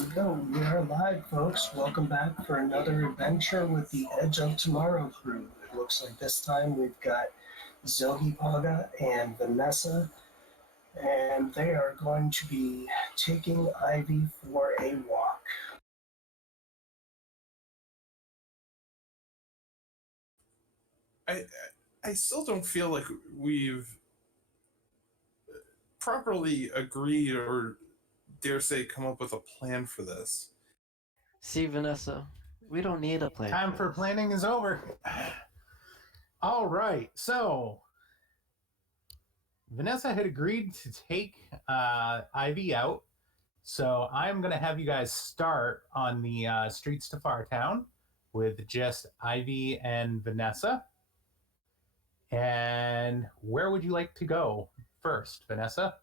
we go. We are live, folks. Welcome back for another adventure with the Edge of Tomorrow crew. It looks like this time we've got Zoggi and Vanessa, and they are going to be taking Ivy for a walk. I still don't feel like we've properly agreed or dare say come up with a plan for this. See, Vanessa, we don't need a plan. Time for planning is over. All right, so Vanessa had agreed to take Ivy out, so I'm going to have you guys start on the streets to Fartown with just Ivy and Vanessa. And where would you like to go first, Vanessa?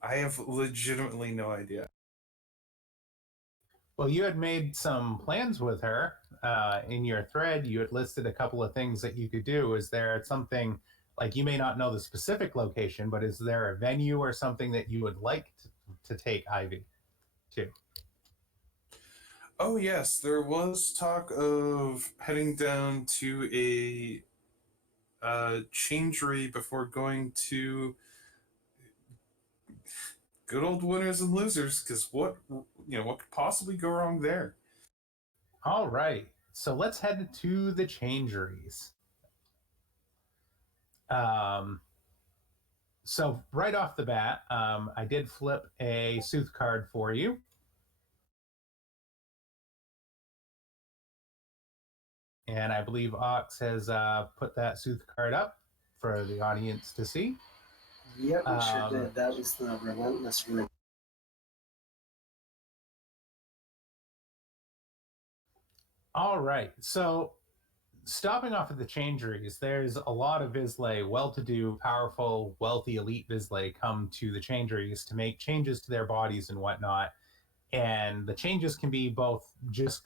I have legitimately no idea. Well, you had made some plans with her in your thread. You had listed a couple of things that you could do. Is there something, like, you may not know the specific location, but is there a venue or something that you would like to take Ivy to? Oh, yes, there was talk of heading down to a Changery before going to good old winners and losers, because what could possibly go wrong there? All right, so let's head to the Changeries. So right off the bat, I did flip a Sooth card for you. And I believe Ox has put that Sooth card up for the audience to see. Yep, we sure did. That was the Relentless Ring. All right, so stopping off at the Changeries, there's a lot of Vizsla, well-to-do, powerful, wealthy, elite Vizsla come to the Changeries to make changes to their bodies and whatnot. And the changes can be both just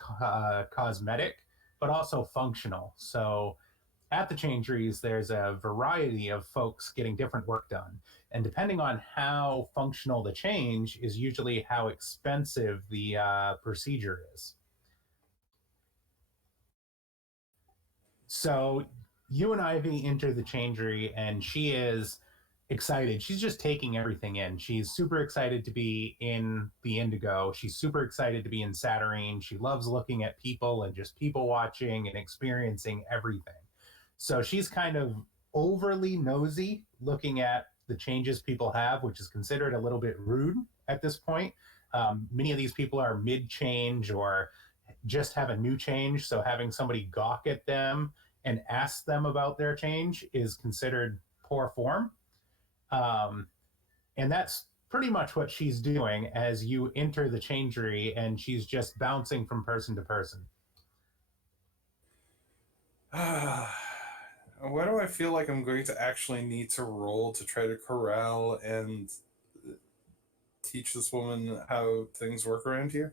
cosmetic, but also functional. So at the Changeries, there's a variety of folks getting different work done. And depending on how functional the change is usually how expensive the procedure is. So you and Ivy enter the Changery, and she is excited. She's just taking everything in. She's super excited to be in the Indigo. She's super excited to be in Saturnine. She loves looking at people and just people watching and experiencing everything. So she's kind of overly nosy looking at the changes people have, which is considered a little bit rude at this point. Many of these people are mid-change or just have a new change. So having somebody gawk at them and ask them about their change is considered poor form. And that's pretty much what she's doing as you enter the Changery, and she's just bouncing from person to person. Why do I feel like I'm going to actually need to roll to try to corral and teach this woman how things work around here?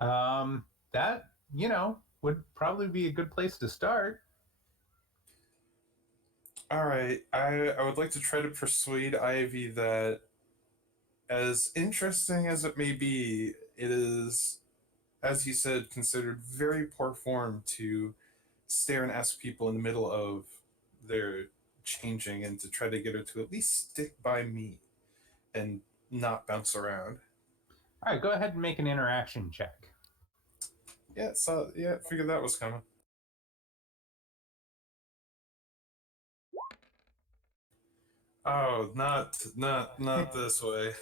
That, would probably be a good place to start. All right, I would like to try to persuade Ivy that, as interesting as it may be, it is, as he said, considered very poor form to stare and ask people in the middle of their changing, and to try to get her to at least stick by me and not bounce around. All right, go ahead and make an interaction check. Yeah, figured that was coming. Oh, not this way.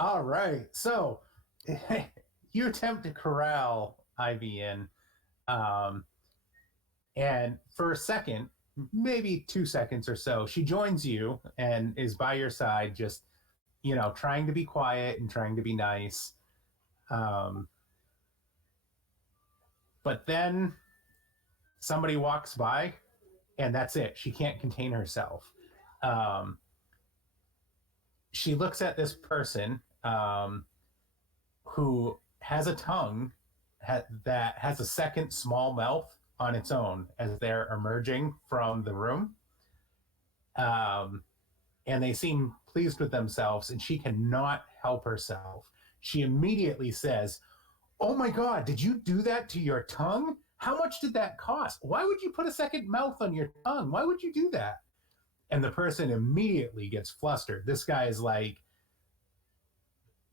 All right, so you attempt to corral Ivy in, and for a second, maybe 2 seconds or so, she joins you and is by your side, just trying to be quiet and trying to be nice. But then somebody walks by, and that's it. She can't contain herself. She looks at this person who has a tongue that has a second small mouth on its own as they're emerging from the room. And they seem pleased with themselves, and she cannot help herself. She immediately says, "Oh my God, did you do that to your tongue? How much did that cost? Why would you put a second mouth on your tongue? Why would you do that?" And the person immediately gets flustered. This guy is like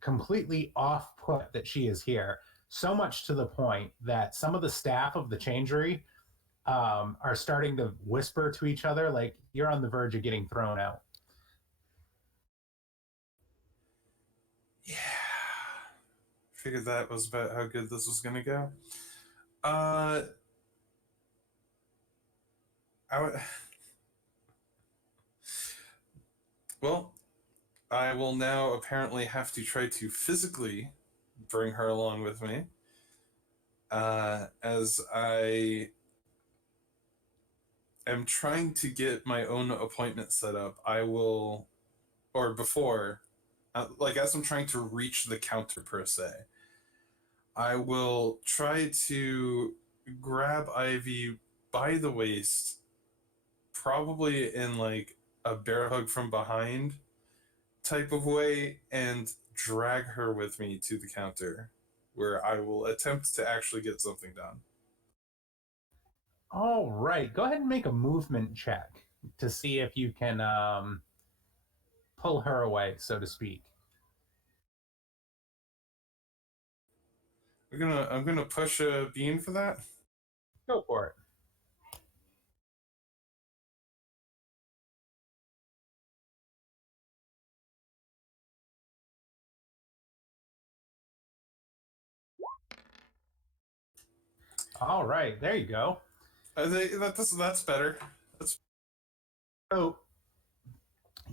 completely off put that she is here, so much to the point that some of the staff of the Changery are starting to whisper to each other, like, you're on the verge of getting thrown out. Yeah. Figured that was about how good this was going to go. I w- well, I will now apparently have to try to physically bring her along with me. As I am trying to get my own appointment set up, I will, or before, like as I'm trying to reach the counter per se, I will try to grab Ivy by the waist, probably in like a bear hug from behind type of way, and drag her with me to the counter where I will attempt to actually get something done. All right, go ahead and make a movement check to see if you can pull her away, so to speak. I'm gonna push a bean for that. Go for it. All right, there you go. That's better. That's So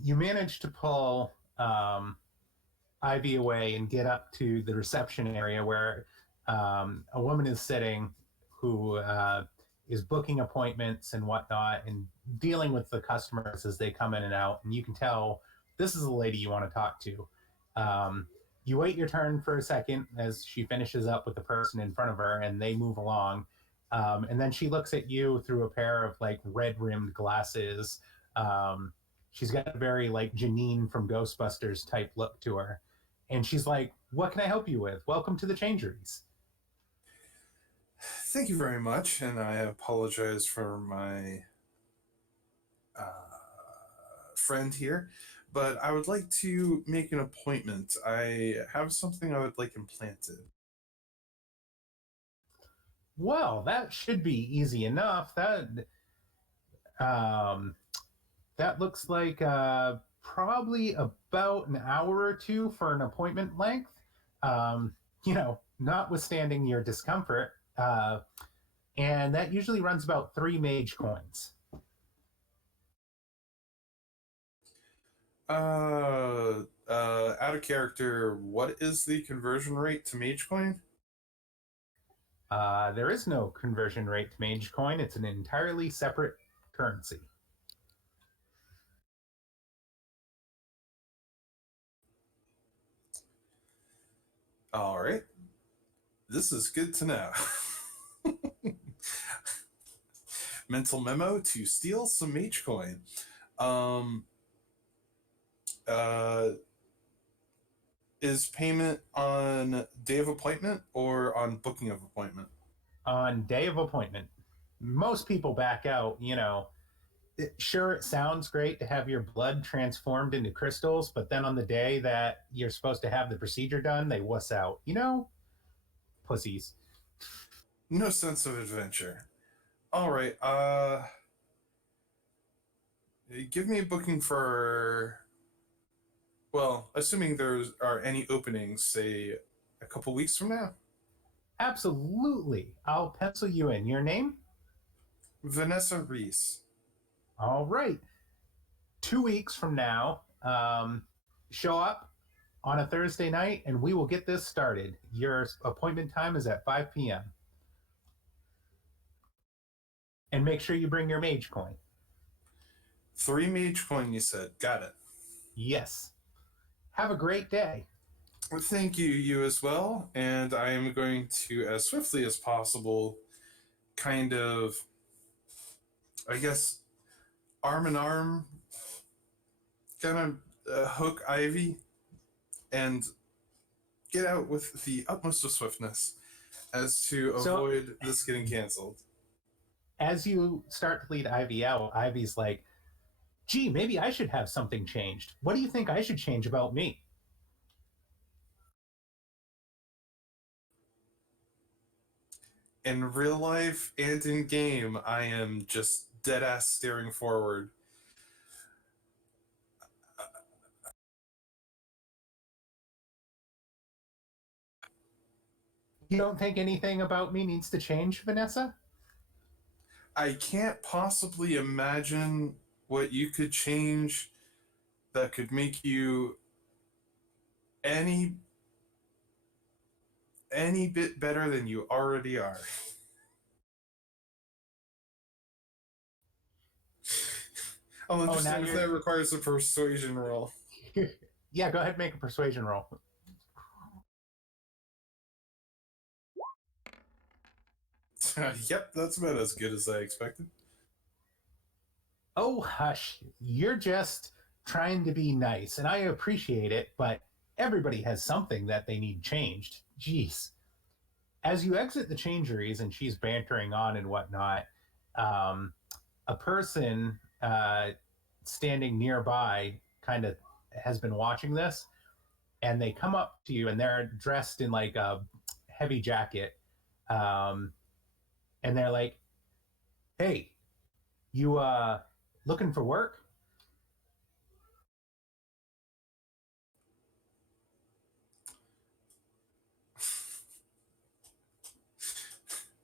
you managed to pull Ivy away and get up to the reception area where a woman is sitting who is booking appointments and whatnot and dealing with the customers as they come in and out. And you can tell this is the lady you want to talk to. You wait your turn for a second as she finishes up with the person in front of her and they move along. And then she looks at you through a pair of like red rimmed glasses. She's got a very like Janine from Ghostbusters type look to her. And she's like, "What can I help you with? Welcome to the Changeries." Thank you very much, and I apologize for my friend here, but I would like to make an appointment. I have something I would like implanted. Well, that should be easy enough. Um, that looks like probably about an hour or two for an appointment length. Notwithstanding your discomfort, and that usually runs about 3 mage coins. Out of character, what is the conversion rate to Mage Coin? There is no conversion rate to mage coin. It's an entirely separate currency. All right. This is good to know. Mental memo to steal some Mage Coin. Uh, is payment on day of appointment or on booking of appointment? On day of appointment, most people back out. Sure, it sounds great to have your blood transformed into crystals, but then on the day that you're supposed to have the procedure done, they wuss out. Pussies. No sense of adventure. All right. Give me a booking for. Well, assuming there are any openings, say a couple weeks from now. Absolutely. I'll pencil you in. Your name? Vanessa Reese. All right. 2 weeks from now, show up on a Thursday night and we will get this started. Your appointment time is at 5 p.m. And make sure you bring your mage coin. 3 Mage Coin, you said. Got it. Yes. Have a great day. Thank you, you as well. And I am going to, as swiftly as possible, kind of, I guess, arm in arm, kind of hook Ivy and get out with the utmost of swiftness as to So- avoid this getting canceled. As you start to lead Ivy out, Ivy's like, gee, maybe I should have something changed. What do you think I should change about me? In real life and in game, I am just dead ass staring forward. You don't think anything about me needs to change, Vanessa? I can't possibly imagine what you could change that could make you any bit better than you already are. I'll understand if that requires a persuasion roll. Yeah, go ahead and make a persuasion roll. Yep, that's about as good as I expected. Oh, hush. You're just trying to be nice, and I appreciate it, but everybody has something that they need changed. Jeez. As you exit the changeries and she's bantering on and whatnot, a person standing nearby kind of has been watching this, and they come up to you and they're dressed in like a heavy jacket, and they're like, hey, you looking for work?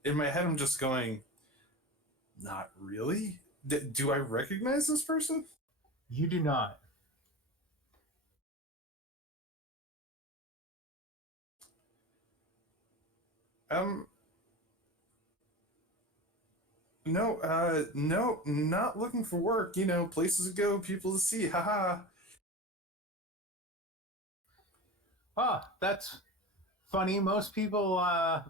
In my head, I'm just going, not really? Do I recognize this person? You do not. No, no, not looking for work. You know, places to go, people to see. Haha. Ah, that's funny. Most people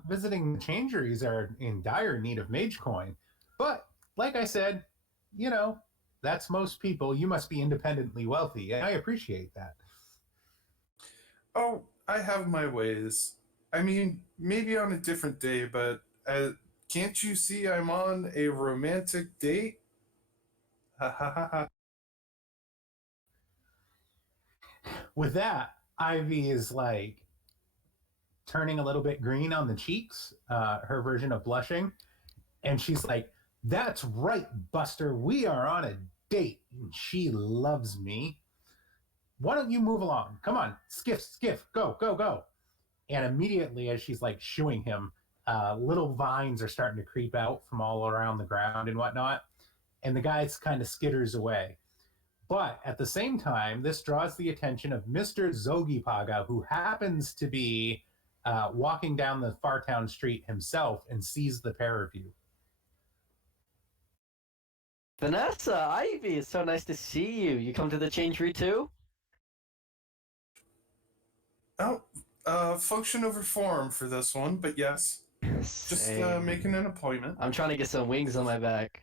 visiting the changeries are in dire need of mage coin. But, like I said, you know, that's most people. You must be independently wealthy, and I appreciate that. Oh, I have my ways. I mean, maybe on a different day, but can't you see I'm on a romantic date? Ha ha ha ha. With that, Ivy is like turning a little bit green on the cheeks, her version of blushing. And she's like, that's right, Buster. We are on a date. And she loves me. Why don't you move along? Come on, skiff, go, go, go. And immediately, as she's like shooing him, little vines are starting to creep out from all around the ground and whatnot. And the guy kind of skitters away. But at the same time, this draws the attention of Mr. Zoggi, who happens to be walking down the Fartown street himself and sees the pair of you. Vanessa, Ivy, it's so nice to see you. You come to the Changery too? Oh, function over form for this one, but yes. Just Same. making an appointment. I'm trying to get some wings on my back.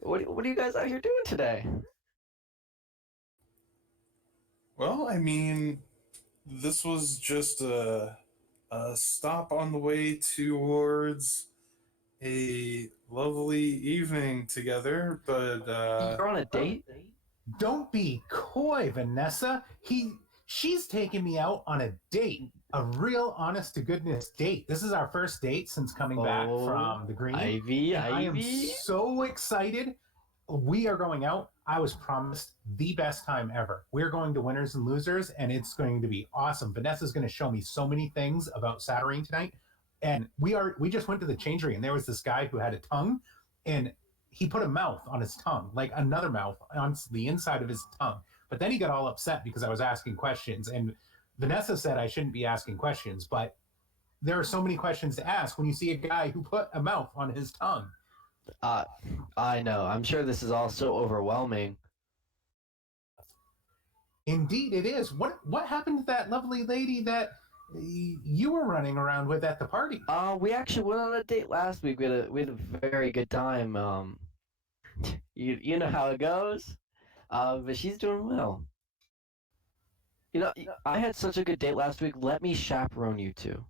What are you guys out here doing today? Well, I mean, this was just a stop on the way towards a lovely evening together, but You're on a date? Don't be coy, Vanessa. She's taking me out on a date. A real honest to goodness date. This is our first date since coming back from the green. Ivy, I am Ivy. so excited. We are going out. I was promised the best time ever. We're going to Winners and Losers, and it's going to be awesome. Vanessa's going to show me so many things about Saturday tonight. And we just went to the Changery, and there was this guy who had a tongue, and he put a mouth on his tongue, like another mouth on the inside of his tongue. But then he got all upset because I was asking questions, and Vanessa said I shouldn't be asking questions, but there are so many questions to ask when you see a guy who put a mouth on his tongue. I know. I'm sure this is all so overwhelming. Indeed, it is. What happened to that lovely lady that you were running around with at the party? We actually went on a date last week. We had a very good time. You know how it goes. But she's doing well. You know, I had such a good date last week. Let me chaperone you two.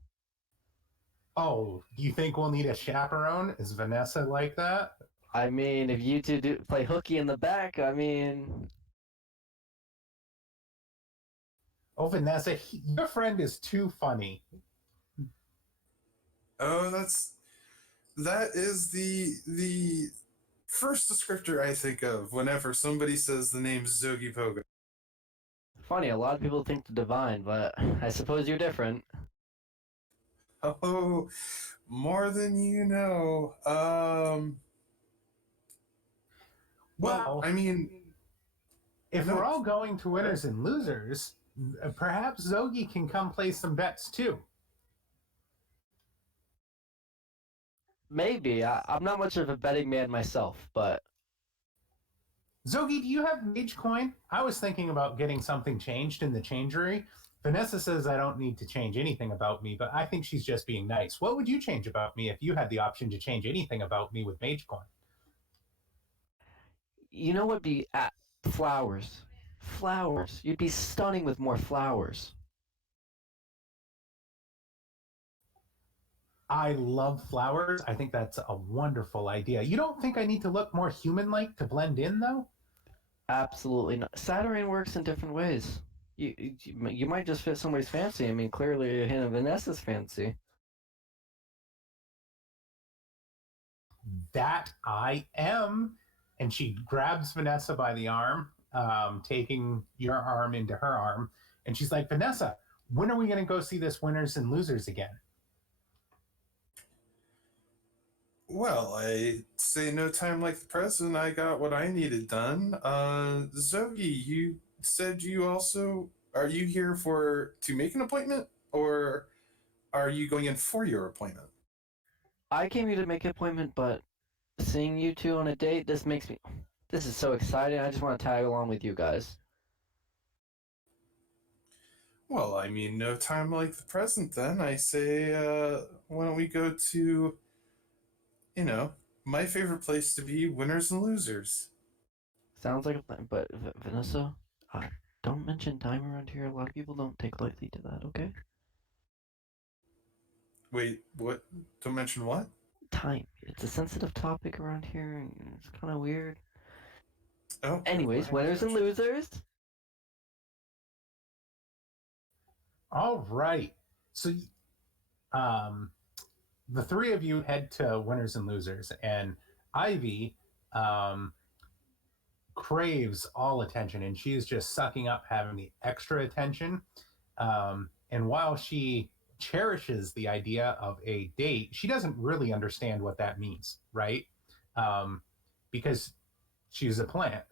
Oh, you think we'll need a chaperone? Is Vanessa like that? I mean, if you two play hooky in the back, I mean, Oh, Vanessa, your friend is too funny. Oh, that is the first descriptor I think of whenever somebody says the name Zoggi Pogo. funny. A lot of people think the divine, but I suppose you're different. Oh, more than you know. Well, Well, I mean, if we're no. all going to winners and losers, perhaps Zogi can come play some bets too. Maybe. I'm not much of a betting man myself, but Zogi, do you have Mage Coin? I was thinking about getting something changed in the Changery. Vanessa says I don't need to change anything about me, but I think she's just being nice. What would you change about me if you had the option to change anything about me with Mage Coin? you know what'd be flowers. Flowers. You'd be stunning with more flowers. I love flowers. I think that's a wonderful idea. You don't think I need to look more human like to blend in, though? Absolutely not. Saturn works in different ways. You might just fit somebody's fancy. I mean, clearly a hint of Vanessa's fancy. That I am. And she grabs Vanessa by the arm, taking your arm into her arm. And she's like, Vanessa, when are we going to go see this winners and losers again? Well, I say no time like the present. I got what I needed done. Zogi, you said you also are you here for to make an appointment, or are you going in for your appointment? I came here to make an appointment, but seeing you two on a date, this makes me. This is so exciting. I just want to tag along with you guys. Well, I mean, no time like the present. Then I say, why don't we go to you know my favorite place to be, winners and losers. Sounds like a plan, but Vanessa, don't mention time around here. A lot of people don't take lightly to that. Okay? Wait, what? Don't mention what? Time. It's a sensitive topic around here, and it's kind of weird. Oh, Anyways, winners and losers. All right. So um, the three of you head to winners and losers, and Ivy um, craves all attention, and she is just sucking up having the extra attention. And while she cherishes the idea of a date, she doesn't really understand what that means, right? Um, because she's a plant.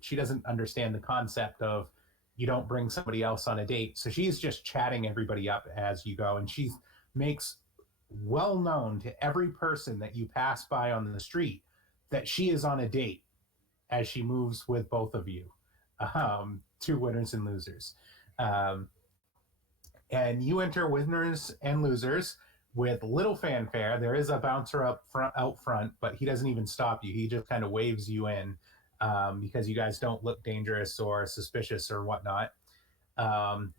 She doesn't understand the concept of you don't bring somebody else on a date. So she's just chatting everybody up as you go, and she makes well known to every person that you pass by on the street that she is on a date as she moves with both of you, to winners and losers. Um, and you enter winners and losers with little fanfare. There is a bouncer out front, but he doesn't even stop you. He just kind of waves you in because you guys don't look dangerous or suspicious or whatnot. Um,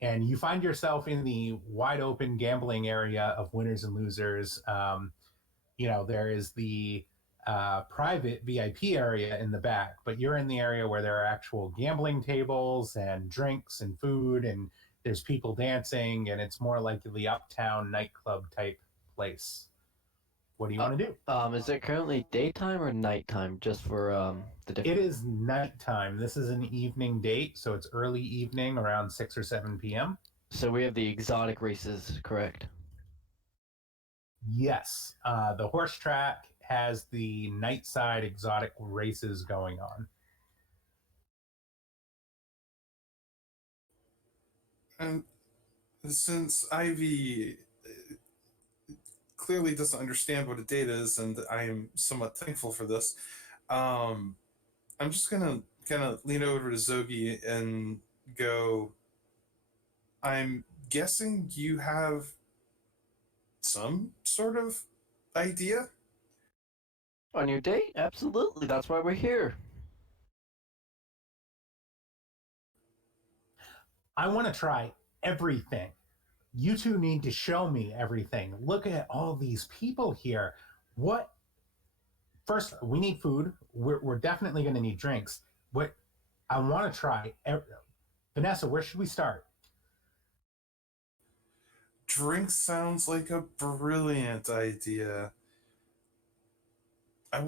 and you find yourself in the wide open gambling area of winners and losers. There is the private VIP area in the back, but you're in the area where there are actual gambling tables and drinks and food, and there's people dancing, and it's more like the uptown nightclub type place. What do you want to do? Is it currently daytime or nighttime? Just for the It difference. is nighttime. This is an evening date, so it's early evening, around 6 or 7 p.m. So we have the exotic races, correct? Yes, the horse track has the night side exotic races going on. And since Ivy clearly doesn't understand what a date is, and I am somewhat thankful for this, I'm just gonna kind of lean over to Zoggi and go, I'm guessing you have some sort of idea? On your date? Absolutely. That's why we're here. I want to try everything. You two need to show me everything. Look at all these people here. What? First, we need food. We're definitely going to need drinks. What I want to try. Vanessa, where should we start? Drink sounds like a brilliant idea. I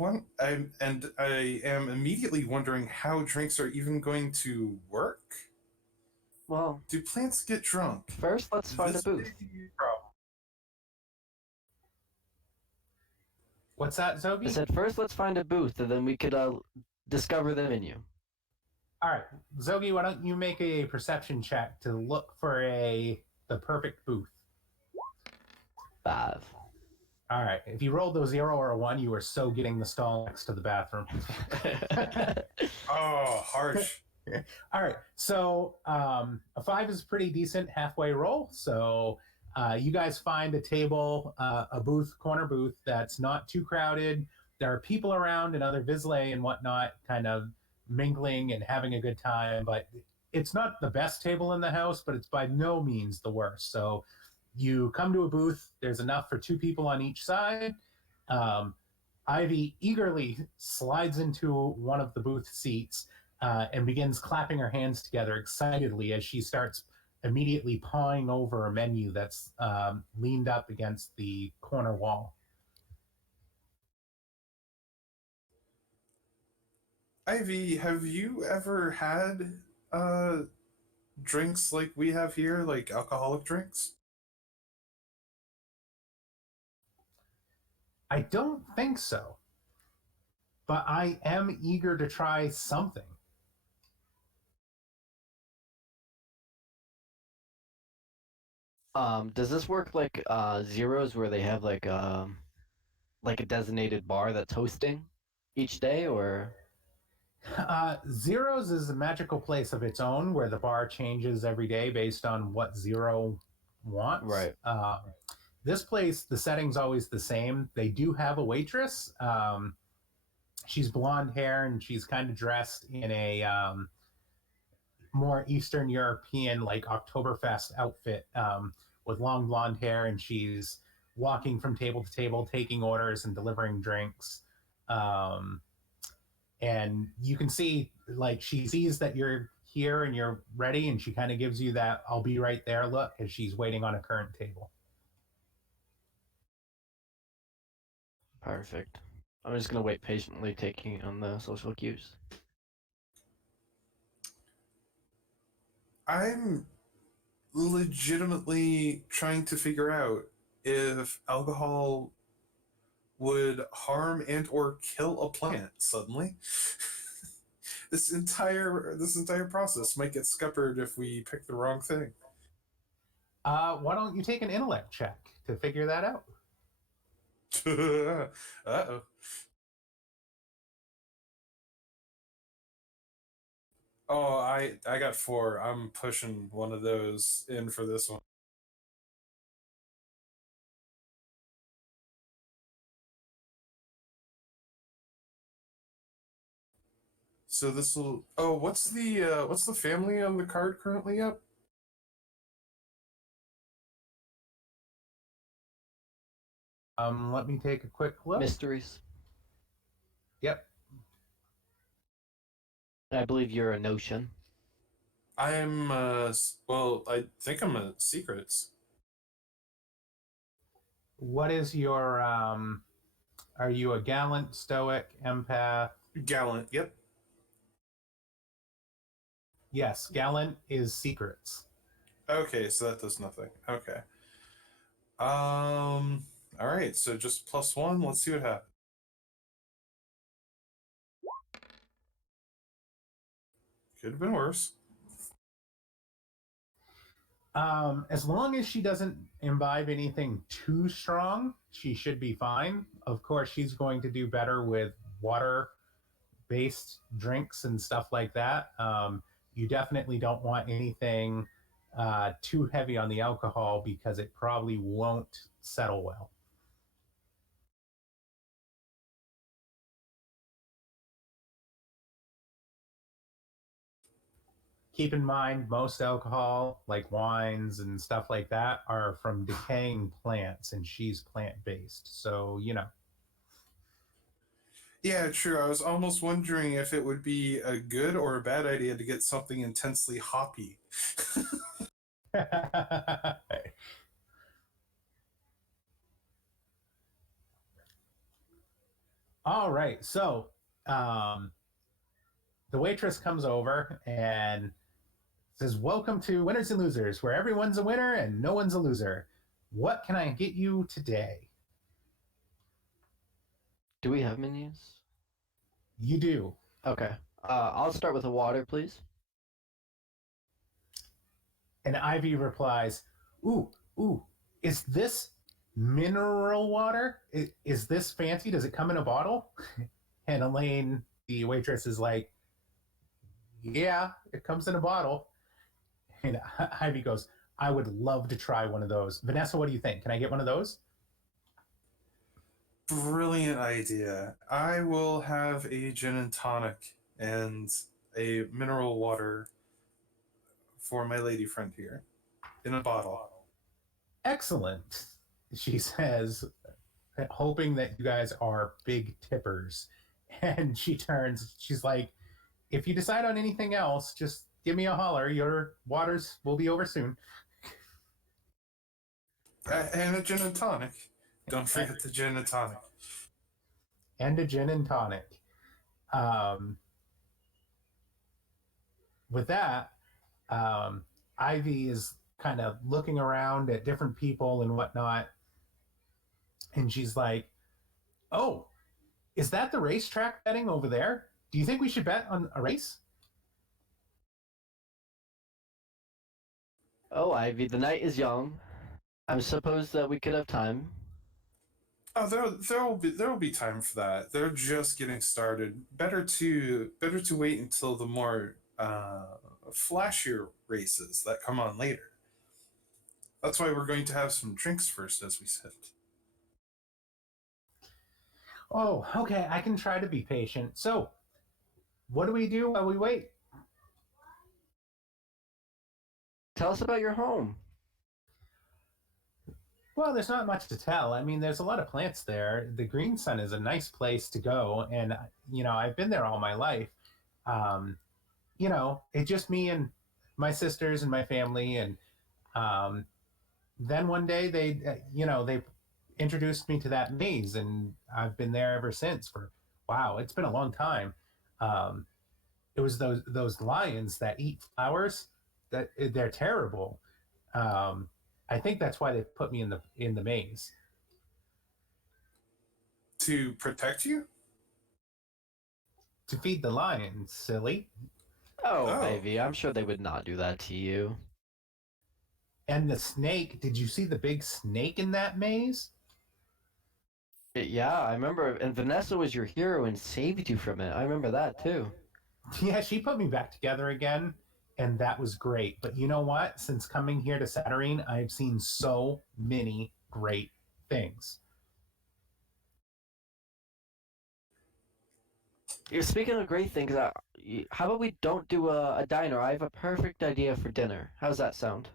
am immediately wondering how drinks are even going to work. Well, Do plants get drunk? first let's find a This booth. may be a problem. What's that, I Zoggi? said first let's find a booth, and then we could discover the menu. All right, Zoggi, why don't you make a perception check to look for the perfect booth? 5. All right, if you rolled a 0 or a 1, you were so getting the stall next to the bathroom. Oh, harsh. All right, so a 5 is pretty decent halfway roll. So you guys find a table, a booth, corner booth that's not too crowded. There are people around and other Vizsla and whatnot kind of mingling and having a good time, but it's not the best table in the house, but it's by no means the worst. So you come to a booth, there's enough for 2 people on each side. Ivy eagerly slides into one of the booth seats and begins clapping her hands together excitedly as she starts immediately pawing over a menu that's leaned up against the corner wall. Ivy, have you ever had drinks like we have here, like alcoholic drinks? I don't think so, but I am eager to try something. Does this work like Zeros, where they have like a designated bar that's hosting each day, or? Zero's is a magical place of its own where the bar changes every day based on what Zero wants. Right. This place, the setting's always the same. They do have a waitress. She's blonde hair and she's kind of dressed in a more Eastern European, like Oktoberfest outfit with long blonde hair, and she's walking from table to table, taking orders and delivering drinks. And you can see, like, she sees that you're here and you're ready, and she kind of gives you that "I'll be right there" look as she's waiting on a current table. Perfect. I'm just gonna wait patiently, taking on the social cues. I'm legitimately trying to figure out if alcohol would harm and or kill a plant suddenly. This entire process might get scuppered if we pick the wrong thing. Why don't you take an intellect check to figure that out? Uh-oh. Oh, I got 4. I'm pushing one of those in for this one. So this will. Oh, what's the family on the card currently up? Let me take a quick look. Mysteries. Yep. I believe you're a notion. I'm well, I think I'm a secrets. What is your are you a gallant, stoic, empath? Gallant. Yep. Yes, gallant is secrets. Okay, so that does nothing. Okay. All right, so just +1. Let's see what happens. Could have been worse. As long as she doesn't imbibe anything too strong, she should be fine. Of course, she's going to do better with water based drinks and stuff like that. You definitely don't want anything too heavy on the alcohol because it probably won't settle well. Keep in mind, most alcohol, like wines and stuff like that, are from decaying plants, and she's plant based. So, you know. Yeah, true. I was almost wondering if it would be a good or a bad idea to get something intensely hoppy. All right. So, um, the waitress comes over and says, "Welcome to Winners and Losers, where everyone's a winner and no one's a loser. What can I get you today?" Do we have menus? You do. Okay. I'll start with a water, please. And Ivy replies, "Ooh, ooh, is this mineral water? Is this fancy? Does it come in a bottle?" And Elaine, the waitress, is like, "Yeah, it comes in a bottle." And Ivy goes, "I would love to try one of those. Vanessa, what do you think? Can I get one of those?" Brilliant idea. I will have a gin and tonic and a mineral water for my lady friend here in a bottle. "Excellent," she says, hoping that you guys are big tippers. And she turns, she's like, "If you decide on anything else, just give me a holler. Your waters will be over soon." And a gin and tonic. Don't forget the gin and tonic. And a gin and tonic. Um, with that, um, Ivy is kind of looking around at different people and whatnot. And she's like, "Oh, is that the racetrack betting over there? Do you think we should bet on a race?" Oh, Ivy, the night is young. I suppose that we could have time. Oh, there will be time for that. They're just getting started. Better to wait until the more flashier races that come on later. That's why we're going to have some drinks first, as we said. "Oh, okay, I can try to be patient. So, what do we do while we wait?" Tell us about your home. "Well, there's not much to tell. I mean, there's a lot of plants there. The Green Sun is a nice place to go, and I've been there all my life. Um, it's just me and my sisters and my family, and um, then one day they introduced me to that maze, and I've been there ever since. For wow, it's been a long time. Um, it was those lions that eat flowers that they're terrible. Um, I think that's why they put me in the maze." To protect you? "To feed the lions, silly." Oh, Oh, Ivy, I'm sure they would not do that to you. "And the snake, did you see the big snake in that maze?" Yeah, I remember. And Vanessa was your hero and saved you from it. I remember that too. "Yeah, she put me back together again, and that was great. But you know what? Since coming here to Saturnine, I've seen so many great things." You're speaking of great things. How about we don't do a diner? I have a perfect idea for dinner. How's that sound?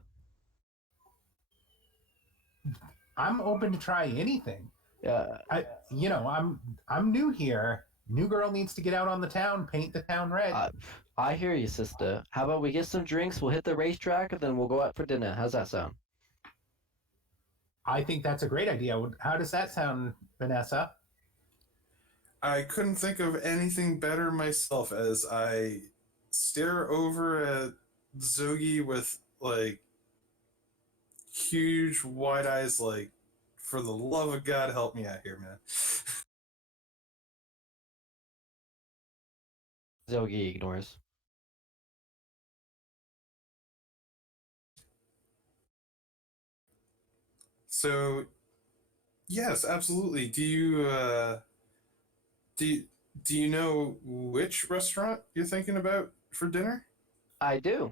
"I'm open to try anything. Yeah, I'm new here. New girl needs to get out on the town, paint the town red." uh, I hear you, sister. How about we get some drinks? We'll hit the racetrack, and then we'll go out for dinner. How's that sound? "I think that's a great idea. How does that sound, Vanessa?" I couldn't think of anything better myself as I stare over at Zoggi with like huge wide eyes, like, for the love of God, help me out here, man. Zoggy ignores. So yes, absolutely. Do you Do you know which restaurant you're thinking about for dinner? I do,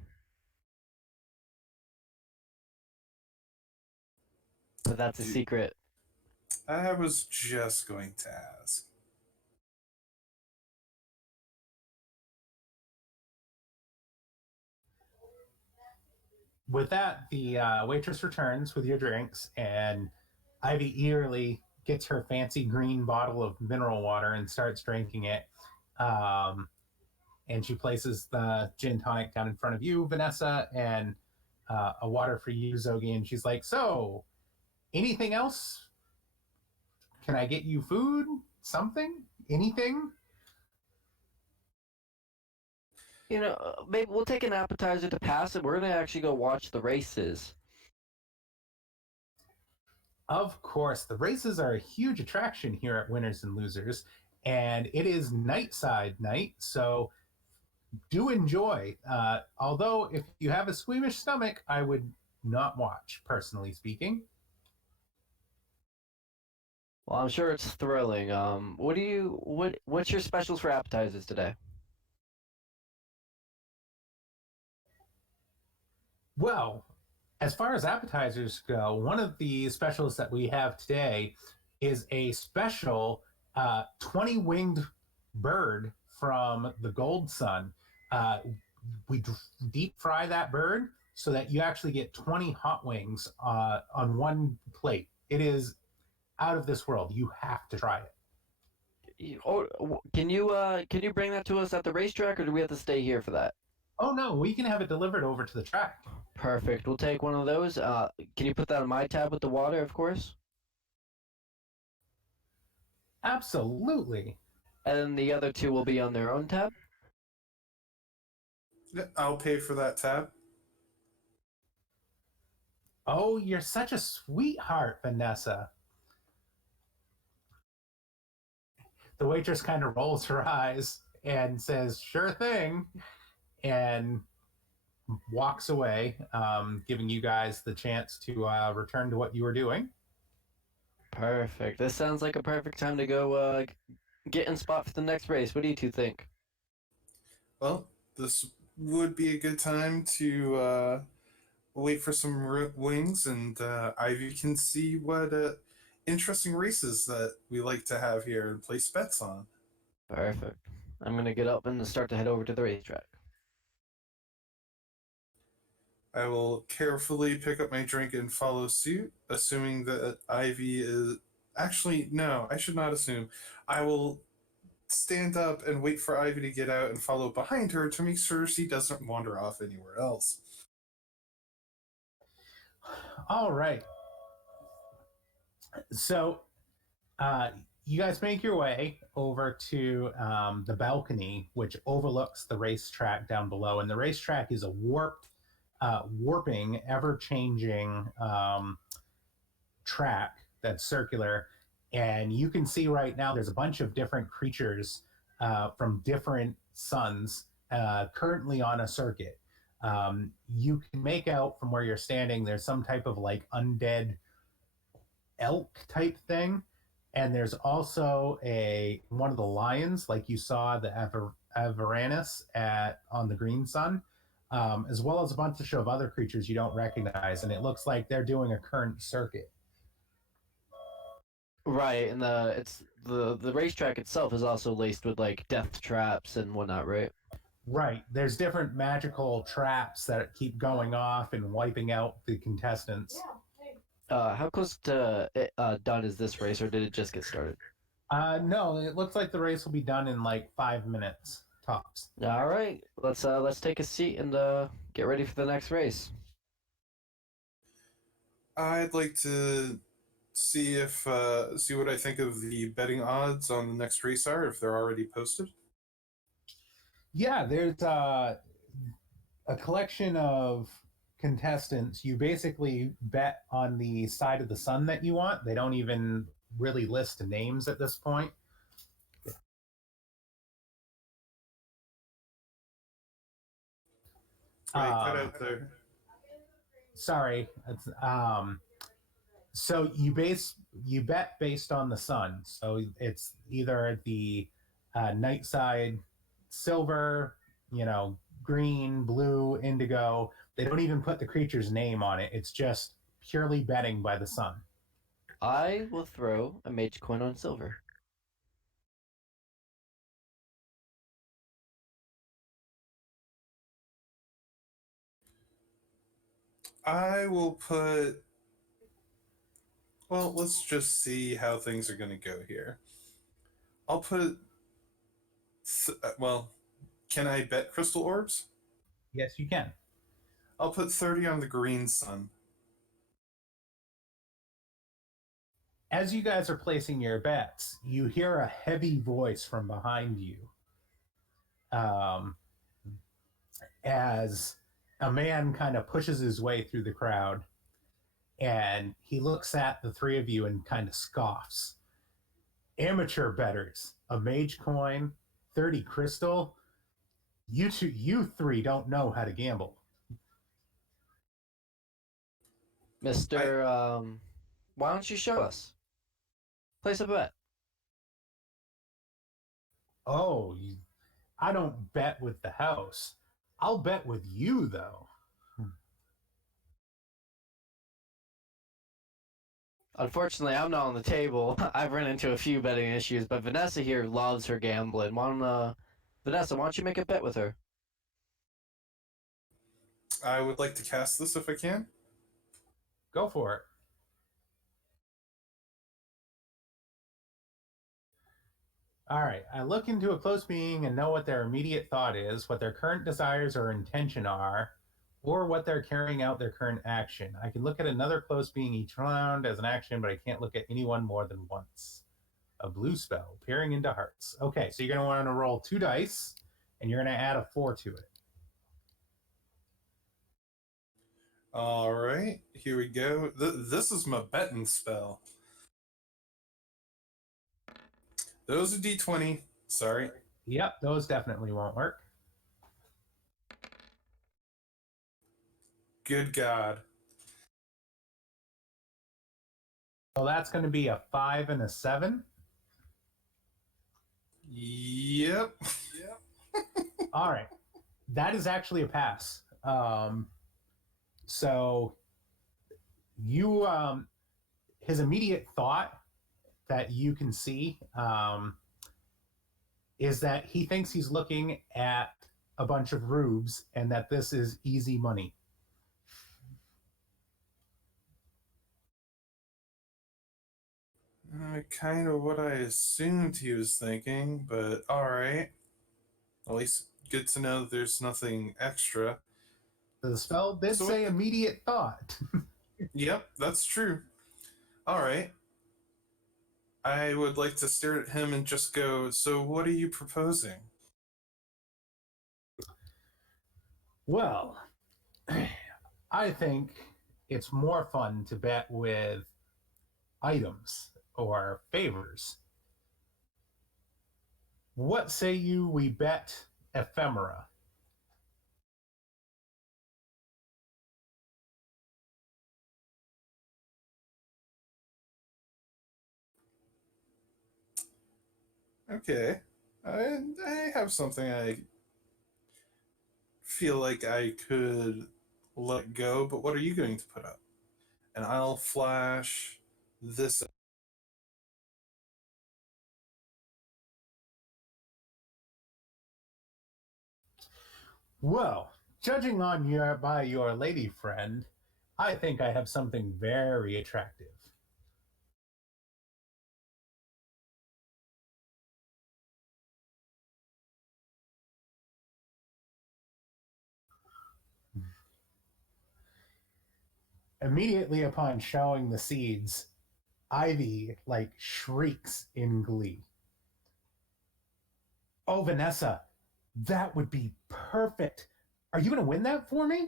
but that's a Do, secret. I was just going to ask. With that, the waitress returns with your drinks, and Ivy eagerly gets her fancy green bottle of mineral water and starts drinking it. Um, and she places the gin tonic down in front of you, Vanessa, and a water for you, Zoggi. And she's like, "So, anything else? Can I get you food? Something? Anything?" Maybe we'll take an appetizer to pass it. We're gonna actually go watch the races. Of course, the races are a huge attraction here at Winners and Losers, and it is nightside night, so do enjoy. Although, if you have a squeamish stomach, I would not watch, personally speaking. Well, I'm sure it's thrilling. What's your specials for appetizers today? Well, as far as appetizers go, one of the specials that we have today is a special 20 winged bird from the Gold Sun. Uh, we deep fry that bird so that you actually get 20 hot wings on one plate. It is out of this world. You have to try it. Can you bring that to us at the racetrack, or do we have to stay here for that? Oh no, we can have it delivered over to the track. Perfect. We'll take one of those. Can you put that on my tab with the water, of course? Absolutely. And then the other two will be on their own tab. Yeah, I'll pay for that tab. Oh, you're such a sweetheart, Vanessa. The waitress kind of rolls her eyes and says, "Sure thing," and walks away, giving you guys the chance to return to what you were doing. Perfect. This sounds like a perfect time to go get in spot for the next race. What do you two think? Well, this would be a good time to wait for some wings, and Ivy can see what interesting races that we like to have here and place bets on. Perfect. I'm gonna get up and start to head over to the racetrack. I will carefully pick up my drink and follow suit, assuming that Ivy is. Actually, no, I should not assume. I will stand up and wait for Ivy to get out and follow behind her to make sure she doesn't wander off anywhere else. All right. So uh, you guys make your way over to the balcony, which overlooks the racetrack down below. And the racetrack is a warping, ever changing track that's circular. And you can see right now there's a bunch of different creatures from different suns currently on a circuit. You can make out from where you're standing, there's some type of like undead elk type thing. And there's also a one of the lions, like you saw the Avaranus at on the Green Sun, as well as a bunch of other creatures you don't recognize. And it looks like they're doing a current circuit. Right, and the racetrack itself is also laced with like death traps and whatnot, right? Right. There's different magical traps that keep going off and wiping out the contestants. How close to done is this race, or did it just get started? No, it looks like the race will be done in like 5 minutes tops. All right, let's take a seat and get ready for the next race. I'd like to see what I think of the betting odds on the next race are if they're already posted. Yeah, there's a collection of contestants. You basically bet on the side of the sun that you want. They don't even really list names at this point. Right, cut out there. Sorry. So you bet based on the sun. So it's either the night side silver, green, blue, indigo. They don't even put the creature's name on it. It's just purely betting by the sun. I will throw a mage coin on silver. I will put. Well, let's just see how things are going to go here. I'll put. Well, can I bet crystal orbs? Yes, you can. I'll put 30 on the green sun. As you guys are placing your bets, you hear a heavy voice from behind you. Um, as a man kind of pushes his way through the crowd, and he looks at the three of you and kind of scoffs. Amateur betters, a mage coin, 30 crystal. You three don't know how to gamble. Mister, why don't you show us? Place a bet. Oh, I don't bet with the house. I'll bet with you, though. Unfortunately, I'm not on the table. I've run into a few betting issues, but Vanessa here loves her gambling. Vanessa, why don't you make a bet with her? I would like to cast this if I can. Go for it. All right. I look into a close being and know what their immediate thought is, what their current desires or intention are, or what they're carrying out their current action. I can look at another close being each round as an action, but I can't look at anyone more than once. A blue spell, peering into hearts. Okay, so you're going to want to roll 2 dice, and you're going to add a 4 to it. All right, here we go. This is my betting spell. Those are D20. Sorry. Yep, those definitely won't work. Good God. So that's going to be a 5 and a 7. Yep. All right. That is actually a pass. So you, his immediate thought that you can see is that he thinks he's looking at a bunch of rubes and that this is easy money. Kind of what I assumed he was thinking, but all right. At least good to know that there's nothing extra. The spell did say immediate thought. Yep, that's true. All right. I would like to stare at him and just go, so what are you proposing? Well, I think it's more fun to bet with items or favors. What say you we bet ephemera? Okay. I have something I feel like I could let go, but what are you going to put up? And I'll flash this. Well, judging by your lady friend, I think I have something very attractive. Immediately upon showing the seeds, Ivy shrieks in glee. Oh, Vanessa, that would be perfect. Are you going to win that for me?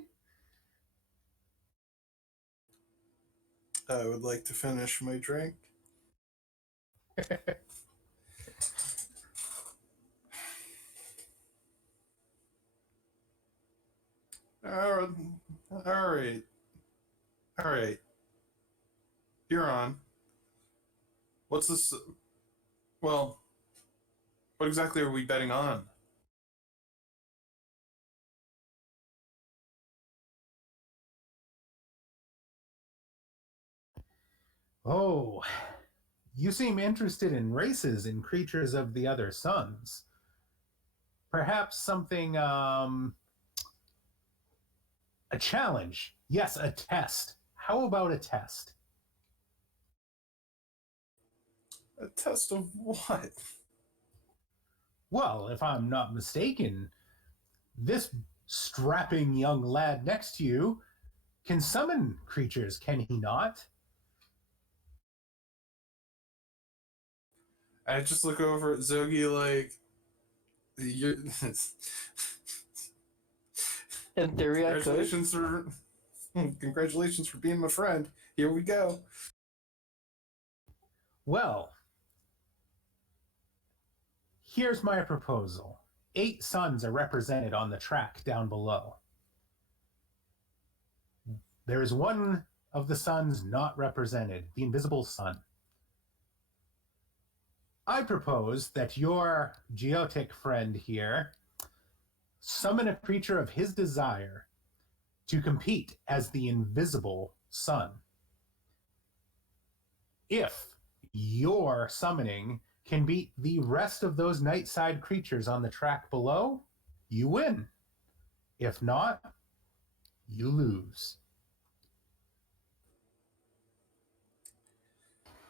I would like to finish my drink. All right. All right. You're on. What's this? Well, What exactly are we betting on? Oh, you seem interested in races in creatures of the other suns. Perhaps something, a challenge. Yes, a test. How about a test? A test of what? Well, if I'm not mistaken, this strapping young lad next to you can summon creatures, can he not? I just look over at Zoggi like, you're. In theory, I could. Congratulations for being my friend. Here we go. Well, here's my proposal. 8 suns are represented on the track down below. There is one of the suns not represented, the invisible sun. I propose that your geotic friend here summon a creature of his desire to compete as the invisible sun. If your summoning can beat the rest of those nightside creatures on the track below, you win. If not, you lose.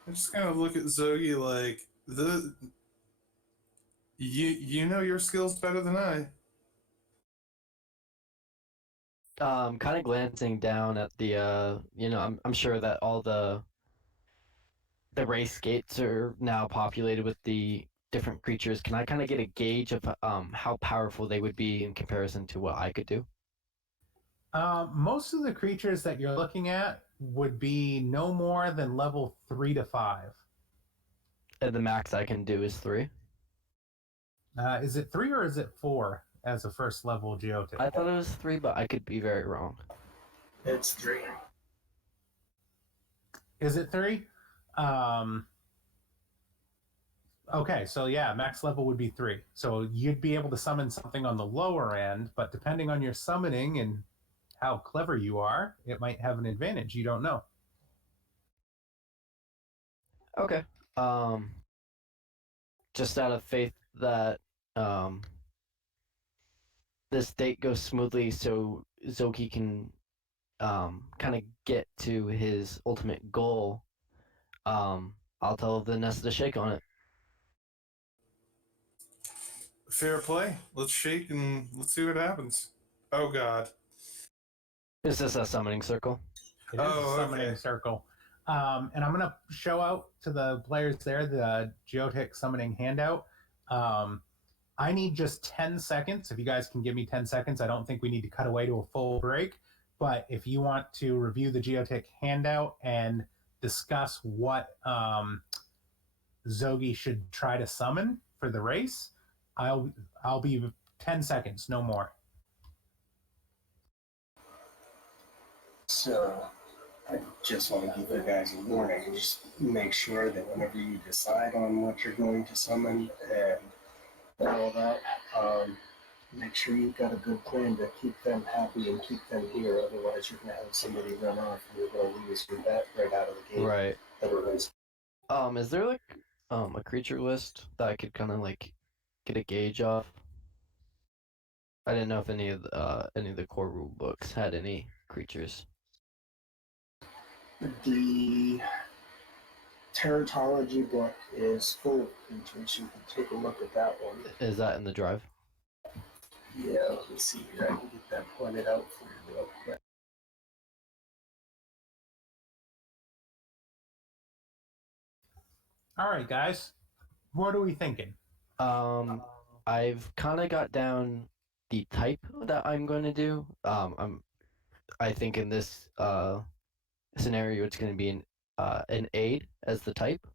I just kind of look at Zoggi like, you know your skills better than I. Kind of glancing down at the I'm sure that all the race gates are now populated with the different creatures. Can I kind of get a gauge of how powerful they would be in comparison to what I could do? Most of the creatures that you're looking at would be no more than level 3 to 5. And the max I can do is 3. Is it 3 or is it 4 as a first level geotic? I thought it was 3, but I could be very wrong. It's 3. Is it 3? Okay, so yeah, max level would be 3. So you'd be able to summon something on the lower end, but depending on your summoning and how clever you are, it might have an advantage. You don't know. Okay. Just out of faith that um this date goes smoothly, so Zoki can kind of get to his ultimate goal. I'll tell Vanessa to shake on it. Fair play. Let's shake and let's see what happens. Oh God. Is this a summoning circle? It is a summoning circle. And I'm going to show out to the players there the Geotic summoning handout. I need just 10 seconds. If you guys can give me 10 seconds, I don't think we need to cut away to a full break. But if you want to review the Geotic handout and discuss what Zoggi should try to summon for the race, I'll be 10 seconds, no more. So I just want to give you guys a warning. Just make sure that whenever you decide on what you're going to summon and all that, make sure you've got a good plan to keep them happy and keep them here. Otherwise, you're going to have somebody run off and you're going to lose your bet right out of the gate. Right. Otherwise, Is there like a creature list that I could kind of like get a gauge of? I didn't know if any of the core rule books had any creatures. the teratology book is full of creatures. You can take a look at that one. Is that in the drive? Yeah, let me see here. I can get that pointed out for you real quick. All right, guys. What are we thinking? I've kind of got down the type that I'm going to do. I think in this scenario, it's going to be an aid as the type.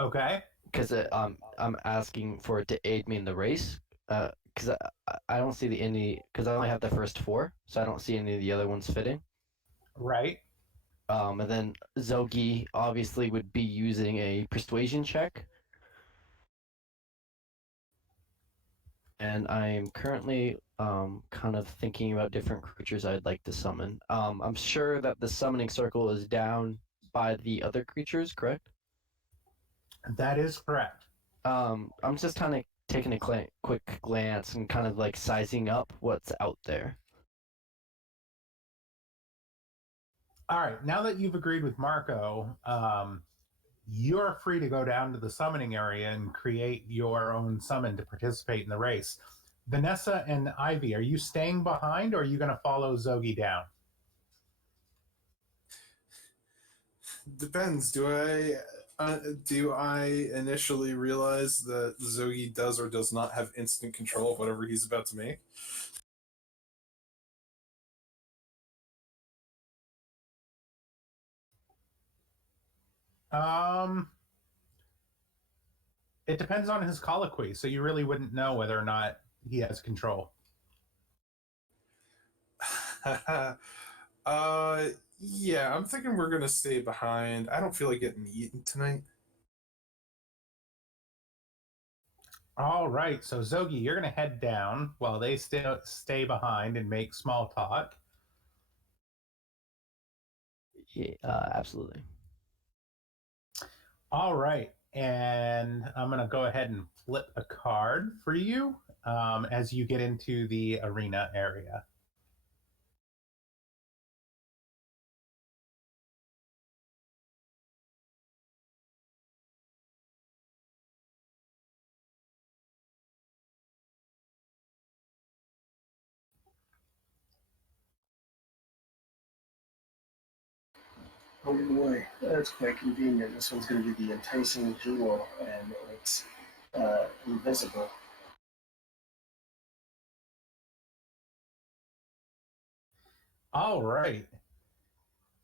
Okay. Because I'm asking for it to aid me in the race. Because I don't see because I only have the first 4, so I don't see any of the other ones fitting. Right. And then Zoggi obviously would be using a persuasion check. and I'm currently kind of thinking about different creatures I'd like to summon. I'm sure that the summoning circle is down by the other creatures, correct? That is correct. I'm just kind of taking a quick glance and kind of like sizing up what's out there. All right, now that you've agreed with Marco, you're free to go down to the summoning area and create your own summon to participate in the race. Vanessa and Ivy, are you staying behind or are you going to follow Zoggi down? Depends. Do I initially realize that Zoggi does or does not have instant control of whatever he's about to make? Um, it depends on his colloquy, so you really wouldn't know whether or not he has control. uh, yeah, I'm thinking we're gonna stay behind. I don't feel like getting eaten tonight. All right, so Zoggi, you're going to head down while they stay behind and make small talk. Yeah, absolutely. All right, and I'm going to go ahead and flip a card for you as you get into the arena area. Oh boy, that's quite convenient. This one's going to be the enticing jewel, and it's invisible. All right.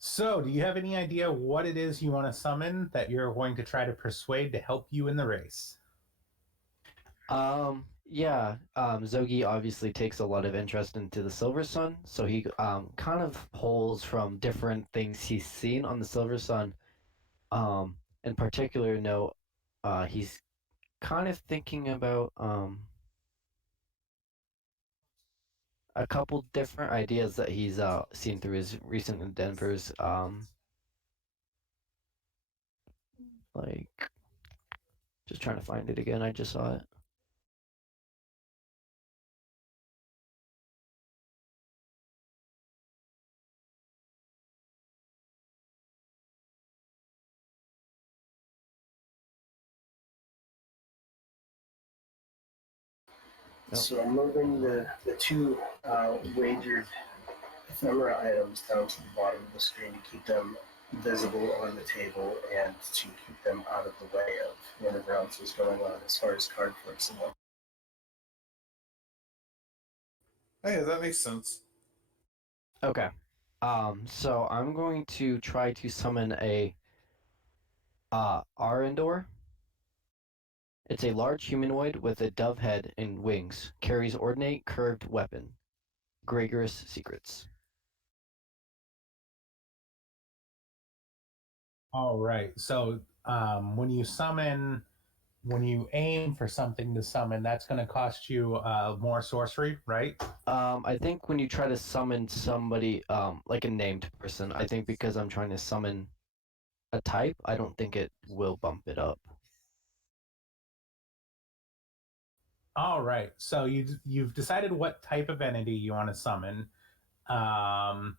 So, do you have any idea what it is you want to summon that you're going to try to persuade to help you in the race? Yeah, Zoggy obviously takes a lot of interest into the Silver Sun, so he kind of pulls from different things he's seen on the Silver Sun. In particular note, he's kind of thinking about a couple different ideas that he's seen through his recent endeavors. Like just trying to find it again. I just saw it. Nope. So I'm moving the two wagered ephemera items down to the bottom of the screen to keep them visible on the table and to keep them out of the way of whatever else is going on as far as card flips and whatnot. Hey, that makes sense. Okay. So I'm going to try to summon a Arendor. It's a large humanoid with a dove head and wings. Carries ornate curved weapon. Gregor's secrets. All right. So, when you aim for something to summon, that's going to cost you more sorcery, right? I think when you try to summon somebody, like a named person, I think because I'm trying to summon a type, I don't think it will bump it up. All right. So you've decided what type of entity you want to summon. Um,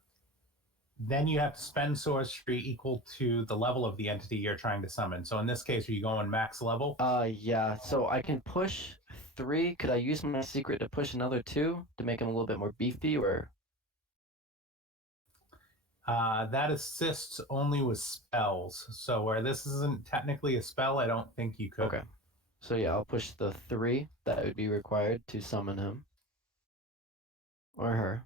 then you have to spend sorcery equal to the level of the entity you're trying to summon. So in this case, are you going max level? Yeah. So I can push 3. Could I use my secret to push another 2 to make him a little bit more beefy, or? That assists only with spells. So where this isn't technically a spell, I don't think you could. Okay. So yeah, I'll push the 3 that would be required to summon him or her.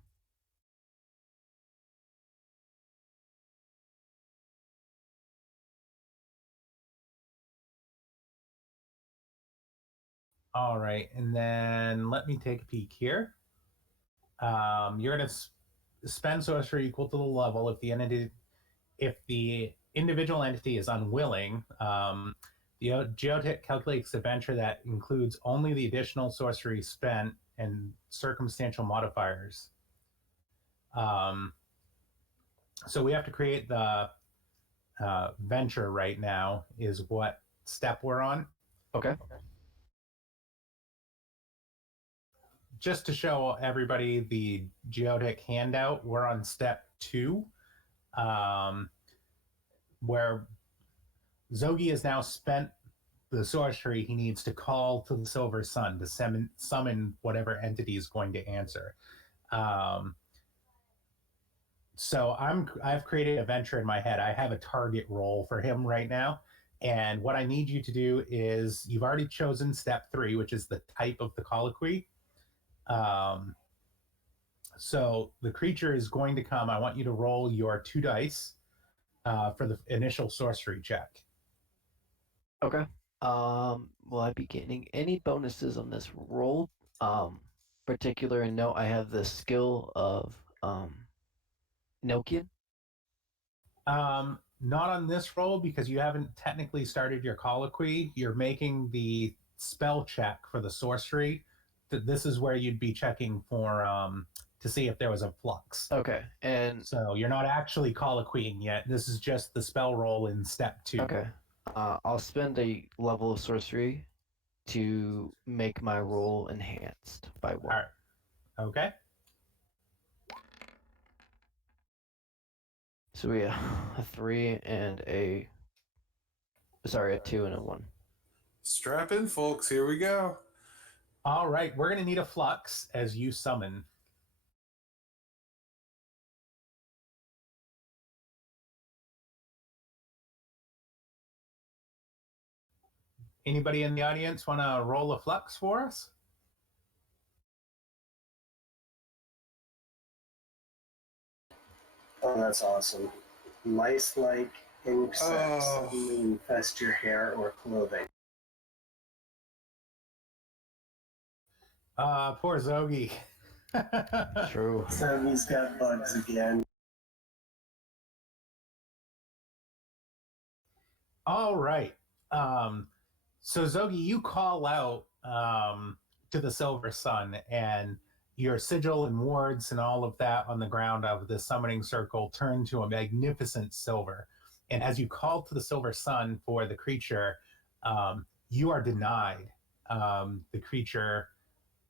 All right, and then let me take a peek here. You're going to spend sorcery equal to the level if the individual entity is unwilling. The geotech calculates the venture that includes only the additional sorcery spent and circumstantial modifiers. So we have to create the venture right now is what step we're on. Okay. Just to show everybody the geotic handout, we're on step 2, where Zoggi has now spent the sorcery he needs to call to the Silver Sun to summon whatever entity is going to answer. So I've created a venture in my head. I have a target role for him right now. And what I need you to do is you've already chosen step 3, which is the type of the colloquy. So the creature is going to come. I want you to roll your 2 dice for the initial sorcery check. Okay. Will I be gaining any bonuses on this roll? Particular and note, I have the skill of Nokian. Not on this roll because you haven't technically started your colloquy. You're making the spell check for the sorcery. This is where you'd be checking for to see if there was a flux. Okay, and so you're not actually colloquying yet. This is just the spell roll in step 2. Okay. I'll spend a level of sorcery to make my roll enhanced by 1. All right. Okay. So we have a 3 and a 2 and a 1. Strap in, folks. Here we go. All right. We're going to need a flux as you summon. Anybody in the audience want to roll a flux for us? Oh, that's awesome. Mice-like insects suddenly infest your hair or clothing. Poor Zoggi. True. So he's got bugs again. All right. So Zoggi, you call out to the Silver Sun, and your sigil and wards and all of that on the ground of the summoning circle turn to a magnificent silver. And as you call to the Silver Sun for the creature, you are denied the creature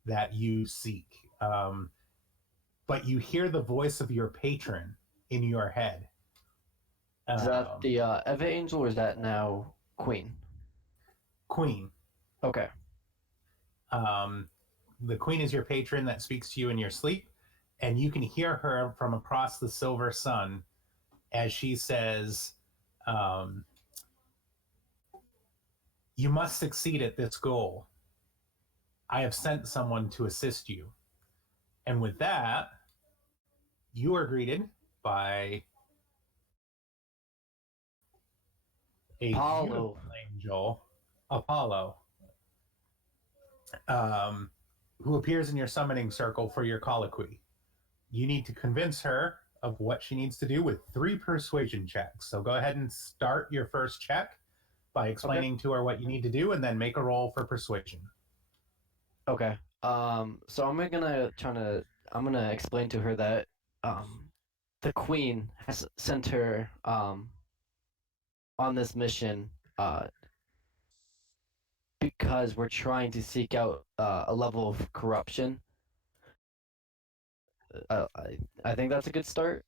that you seek. But you hear the voice of your patron in your head. Is that the Eva Angel or is that now Queen? Queen. Okay. The Queen is your patron that speaks to you in your sleep, and you can hear her from across the Silver Sun as she says, you must succeed at this goal. I have sent someone to assist you. And with that, you are greeted by a beautiful angel, Apollo, who appears in your summoning circle for your colloquy. You need to convince her of what she needs to do with 3 persuasion checks. So go ahead and start your first check by explaining to her what you need to do, and then make a roll for persuasion. Okay. So I'm gonna explain to her that the Queen has sent her on this mission because we're trying to seek out a level of corruption. I think that's a good start.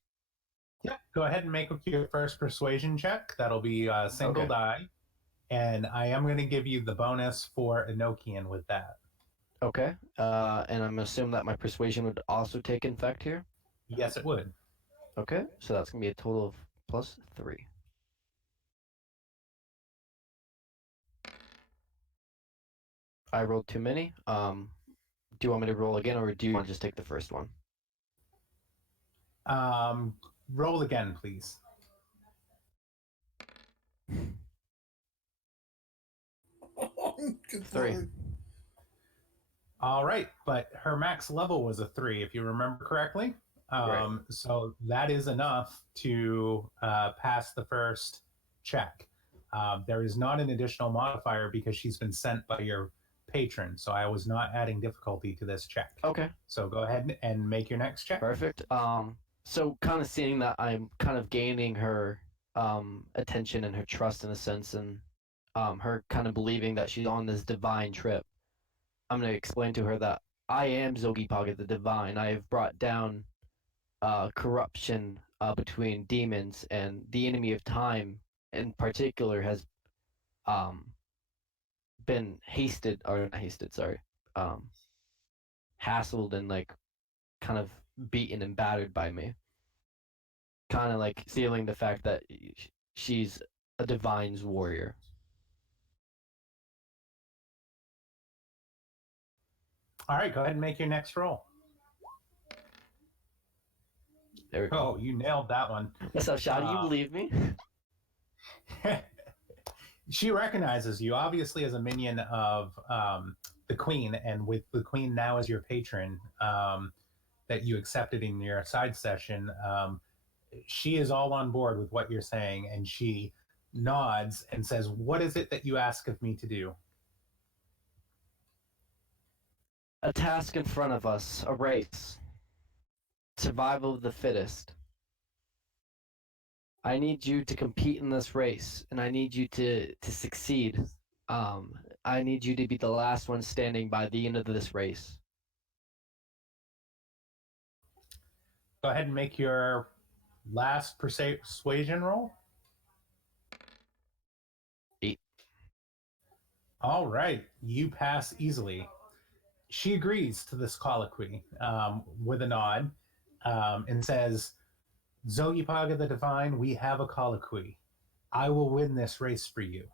Yeah, go ahead and make your first persuasion check. That'll be a single die. And I am going to give you the bonus for Enochian with that. Okay. And I'm assuming that my persuasion would also take effect here? Yes, it would. Okay, so that's going to be a total of +3. I rolled too many. Do you want me to roll again, or do you want to just take the first one? Roll again, please. Good 3. Lord. All right, but her max level was a 3, if you remember correctly. Right. So that is enough to pass the first check. There is not an additional modifier because she's been sent by your patron, so I was not adding difficulty to this check. Okay. So go ahead and make your next check. Perfect. So kind of seeing that I'm kind of gaining her attention and her trust in a sense, and her kind of believing that she's on this divine trip, I'm gonna explain to her that I am Zoggi Paga the Divine. I have brought down corruption between demons, and the enemy of time in particular has um been hasted or not hasted, sorry, um hassled and like kind of beaten and battered by me. Kind of like sealing the fact that she's a divine's warrior. All right, go ahead and make your next roll. There we go. Oh, you nailed that one. What's up, Shadi? You believe me? She recognizes you, obviously, as a minion of the queen, and with the queen now as your patron that you accepted in your side session, she is all on board with what you're saying, and she nods and says, "What is it that you ask of me to do?" A task in front of us, a race. Survival of the fittest. I need you to compete in this race, and I need you to succeed. I need you to be the last one standing by the end of this race. Go ahead and make your last persuasion roll. 8. All right, you pass easily. She agrees to this colloquy with a nod and says, "Zoggi Paga the Divine, we have a colloquy. I will win this race for you."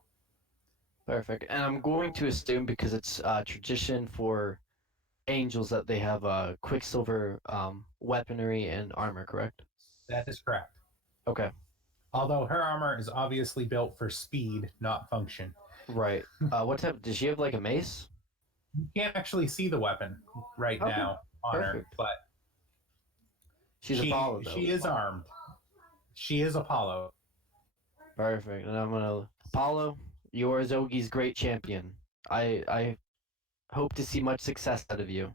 Perfect. And I'm going to assume, because it's tradition for angels, that they have quicksilver weaponry and armor, correct? That is correct. Okay. Although her armor is obviously built for speed, not function. Right. What type? Does she have like a mace? You can't actually see the weapon right Okay, now on her, perfect. but She's Apollo, though. she is armed. She is Apollo. Perfect. And I'm gonna Apollo. You are Zoggi's great champion. I hope to see much success out of you.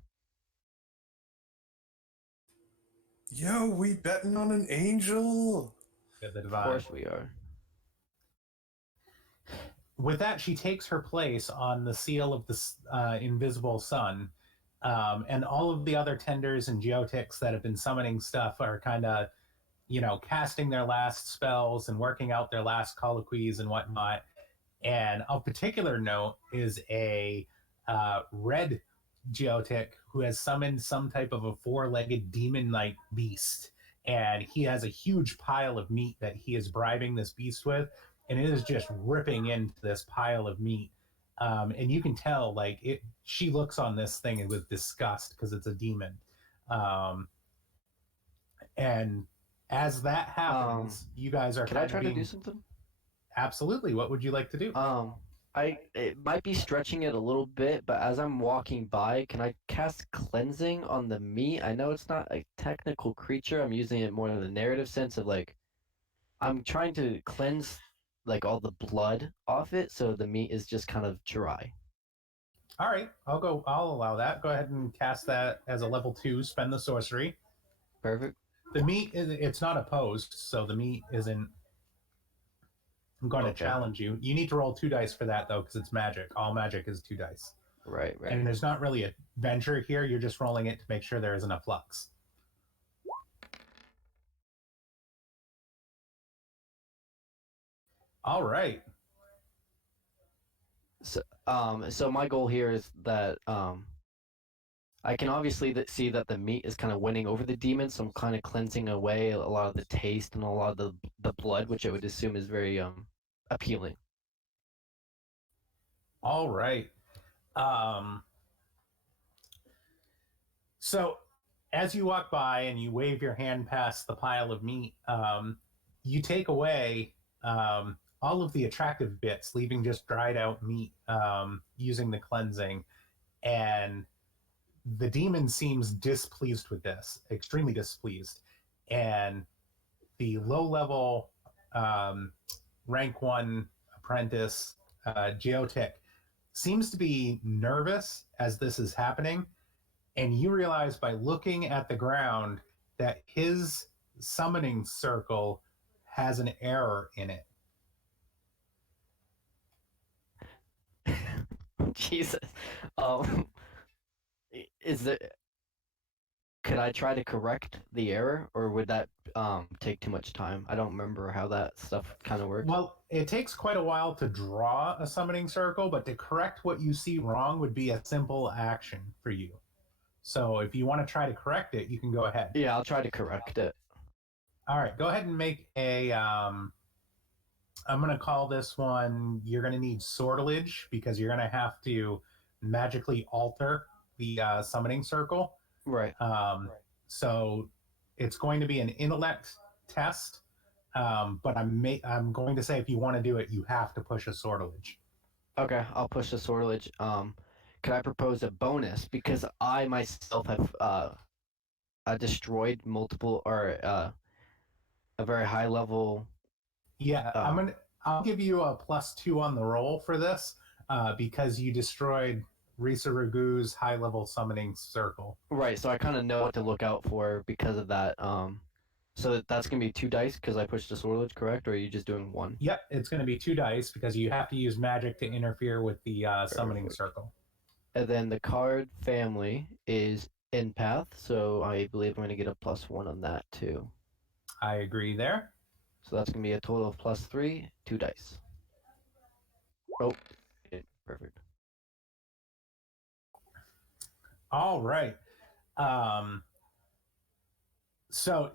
Yo, we betting on an angel. The Of divine. course we are. With that, she takes her place on the seal of the invisible sun, and all of the other tenders and geotics that have been summoning stuff are kind of, casting their last spells and working out their last colloquies and whatnot. And of particular note is a red geotic who has summoned some type of a four-legged demon-like beast, and he has a huge pile of meat that he is bribing this beast with, and it is just ripping into this pile of meat. And you can tell, she looks on this thing with disgust because it's a demon. And as that happens, you guys are Can I try to do something? Absolutely. What would you like to do? It might be stretching it a little bit, but as I'm walking by, can I cast cleansing on the meat? I know it's not a technical creature. I'm using it more in the narrative sense of I'm trying to cleanse all the blood off it, so the meat is just kind of dry. All right, I'll allow that. Go ahead and cast that as a level 2. Spend the sorcery. Perfect. The meat, it's not opposed, so the meat isn't. I'm going to challenge you. You need to roll 2 dice for that, though, because it's magic. All magic is 2 dice. Right. And there's not really a venture here. You're just rolling it to make sure there isn't a flux. All right. So my goal here is that I can obviously see that the meat is kind of winning over the demons, so I'm kind of cleansing away a lot of the taste and a lot of the blood, which I would assume is very appealing. All right. So as you walk by and you wave your hand past the pile of meat, you take away all of the attractive bits, leaving just dried out meat using the cleansing. And the demon seems displeased with this, extremely displeased. And the low level rank 1 apprentice, Geotic, seems to be nervous as this is happening. And you realize by looking at the ground that his summoning circle has an error in it. Jesus. Um, is there? Could I try to correct the error, or would that take too much time? I don't remember how that stuff kind of works. Well, it takes quite a while to draw a summoning circle, but to correct what you see wrong would be a simple action for you. So if you want to try to correct it, you can go ahead. Yeah, I'll try to correct it. All right, go ahead and make a. I'm going to call this one. You're going to need sortilege because you're going to have to magically alter the summoning circle. Right. So it's going to be an intellect test, but I'm going to say if you want to do it, you have to push a sortilege. Okay, I'll push the sortilege. Could I propose a bonus because I myself have destroyed multiple or a very high level. Yeah, I'll give you a +2 on the roll for this because you destroyed Risa Ragu's high level summoning circle. Right, so I kind of know what to look out for because of that. So that's gonna be 2 dice because I pushed the sortilege, correct? Or are you just doing 1? Yep, it's going to be 2 dice because you have to use magic to interfere with the summoning circle. And then the card family is empath, so I believe I'm gonna get a +1 on that too. I agree there. So that's gonna be a total of +3, 2 dice. Oh, perfect. All right. So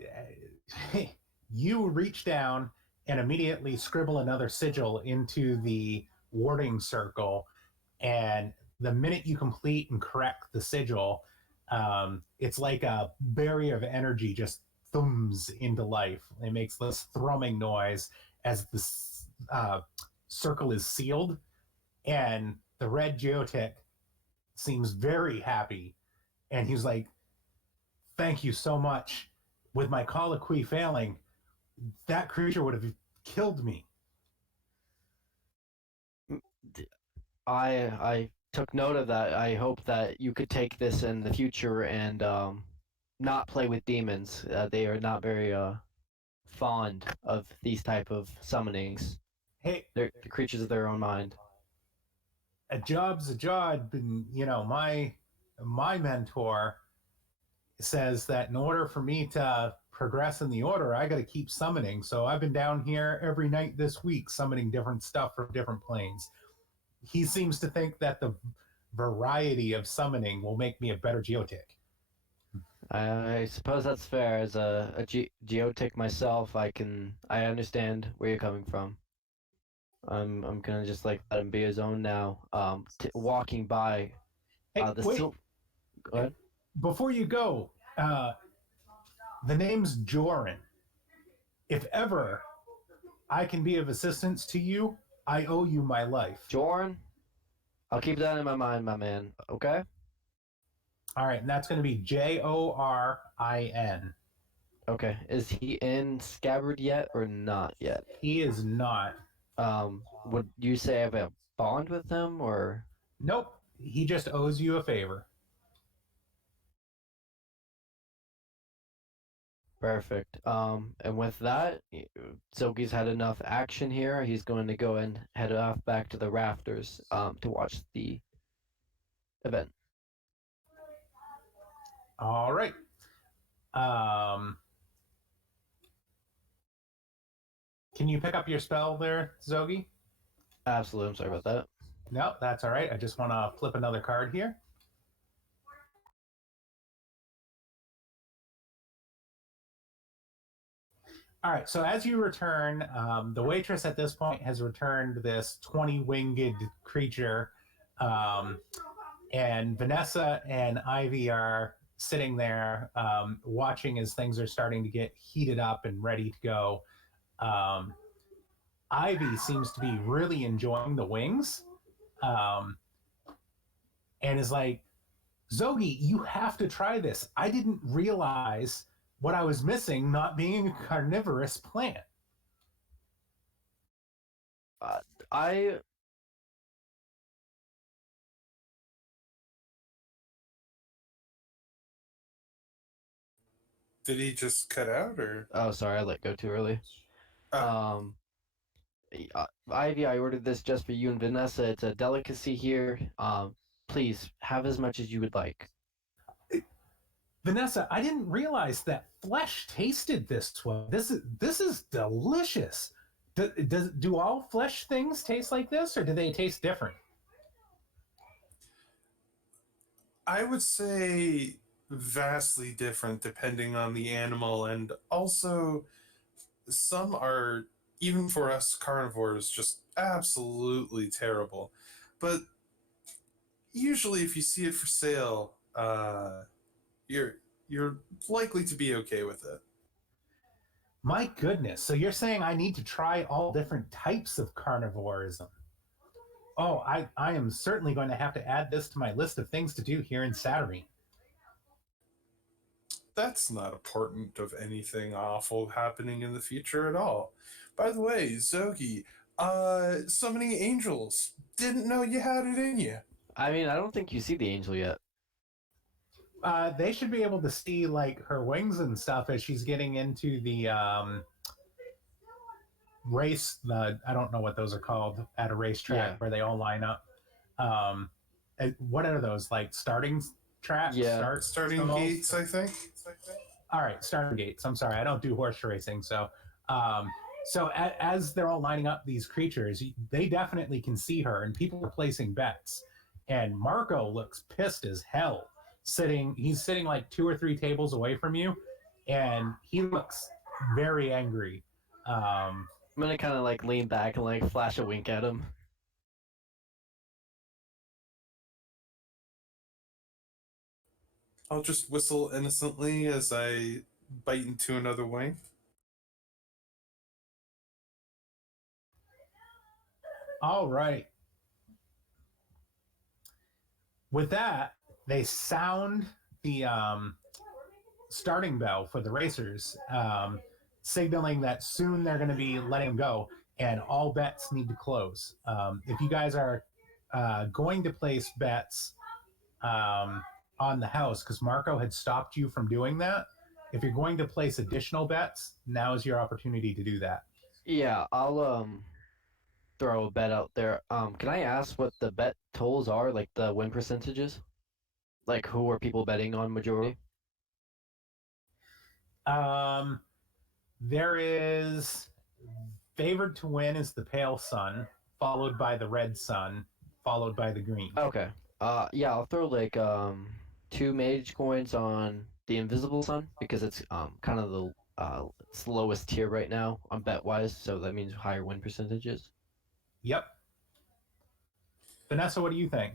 you reach down and immediately scribble another sigil into the warding circle. And the minute you complete and correct the sigil, it's like a barrier of energy just thumbs into life. It makes this thrumming noise as the circle is sealed. And the red geotic seems very happy. And he's like, thank you so much. With my colloquy failing, that creature would have killed me. I took note of that. I hope that you could take this in the future and not play with demons. They are not very fond of these type of summonings. Hey, They're creatures of their own mind. a job's a job, and my mentor says that in order for me to progress in the order, I got to keep summoning. So I've been down here every night this week summoning different stuff from different planes. He seems to think that the variety of summoning will make me a better geotic. I suppose that's fair. As a geotic myself, I understand where you're coming from. I'm gonna just like let him be his own now. Walking by, Hey, wait. Go ahead. Before you go, the name's Joran. If ever I can be of assistance to you, I owe you my life. Jorn, I'll keep that in my mind, my man. Okay. All right, and that's going to be Jorin. Okay. Is he in Scabbard yet or not yet? He is not. Would you say I have a bond with him or? Nope. He just owes you a favor. Perfect. And with that, Zoggi's had enough action here. He's going to go and head off back to the rafters to watch the event. All right. Can you pick up your spell there, Zoggi? Absolutely. I'm sorry about that. No, that's all right. I just want to flip another card here. All right, so as you return, the waitress at this point has returned this 20-winged creature, and Vanessa and Ivy are sitting there watching as things are starting to get heated up and ready to go. Ivy seems to be really enjoying the wings, and is like, Zoggi, you have to try this. I didn't realize what I was missing not being a carnivorous plant. I Did he just cut out or? oh sorry, I let go too early. Ah, Um, Ivy, I ordered this just for you and Vanessa. It's a delicacy here. Please have as much as you would like. Vanessa, I didn't realize that flesh tasted this way. This is delicious. Do all flesh things taste like this, or do they taste different? I would say vastly different depending on the animal, and also some are, even for us carnivores, just absolutely terrible. But usually, if you see it for sale, you're you're likely to be okay with it. My goodness. So you're saying I need to try all different types of carnivorism? Oh, I am certainly going to have to add this to my list of things to do here in Saturnine. That's not a portent of anything awful happening in the future at all. By the way, Zoggi, summoning angels. Didn't know you had it in you. I mean, I don't think you see the angel yet. They should be able to see like her wings and stuff as she's getting into the race. I don't know what those are called at a racetrack Yeah. where they all line up. Um, what are those like starting tracks? Yeah. Starting stalls? gates, I think. All right, starting gates. I'm sorry, I don't do horse racing, so um, as they're all lining up these creatures, they definitely can see her, and people are placing bets. And Marco looks pissed as hell. He's sitting like 2 or 3 tables away from you, and he looks very angry. I'm gonna kind of like lean back and like flash a wink at him. I'll just whistle innocently as I bite into another wing. All right. With that, they sound the starting bell for the racers, signaling that soon they're going to be letting them go, and all bets need to close. If you guys are going to place bets on the house, because Marco had stopped you from doing that, if you're going to place additional bets, now is your opportunity to do that. Yeah, I'll throw a bet out there. Can I ask what the bet totals are, like the win percentages? Like who are people betting on majority? Um, there is favored to win is the pale sun, followed by the red sun, followed by the green. Okay. Yeah, I'll throw like 2 mage coins on the invisible sun because it's kind of the it's the lowest tier right now on bet wise, so that means higher win percentages. Yep. Vanessa, what do you think?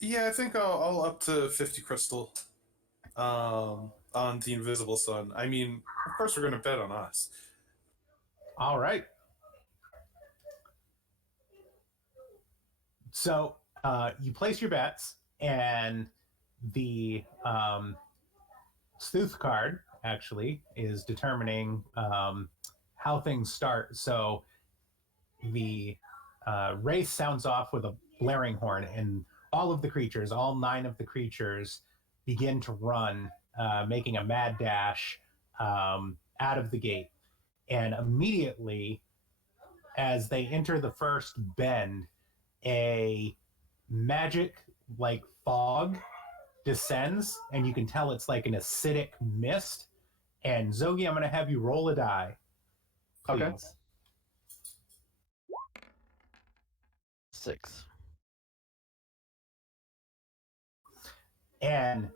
Yeah, I think I'll up to 50 crystal on the invisible sun. I mean, of course, we're going to bet on us. All right. So you place your bets, and the sleuth card actually is determining how things start. So the race sounds off with a blaring horn, and all of the creatures, all 9 of the creatures, begin to run, making a mad dash out of the gate. And immediately, as they enter the first bend, a magic like fog descends, and you can tell it's like an acidic mist. And Zoggi, I'm going to have you roll a die, please. Okay. 6. And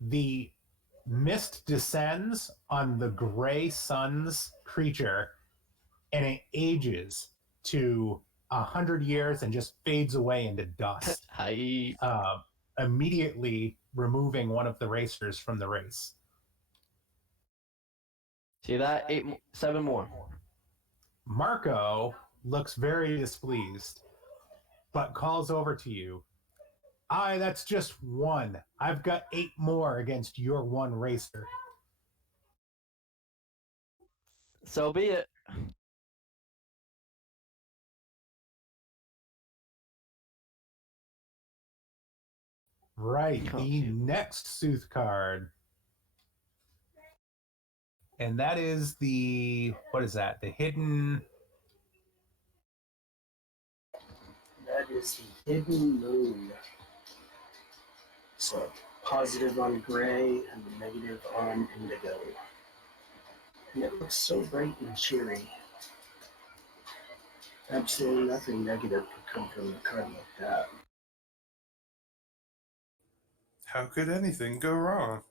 the mist descends on the gray sun's creature, and it ages to 100 years and just fades away into dust, Hi. immediately removing one of the racers from the race. See that? 7 more. Marco looks very displeased, but calls over to you. Aye, that's just one. I've got 8 more against your one racer. So be it. Right. Oh, The shoot. next Sooth card. And that is what is that? The hidden. That is the Hidden Moon. So positive on gray and negative on indigo. And it looks so bright and cheery. Absolutely nothing negative could come from a card like that. How could anything go wrong?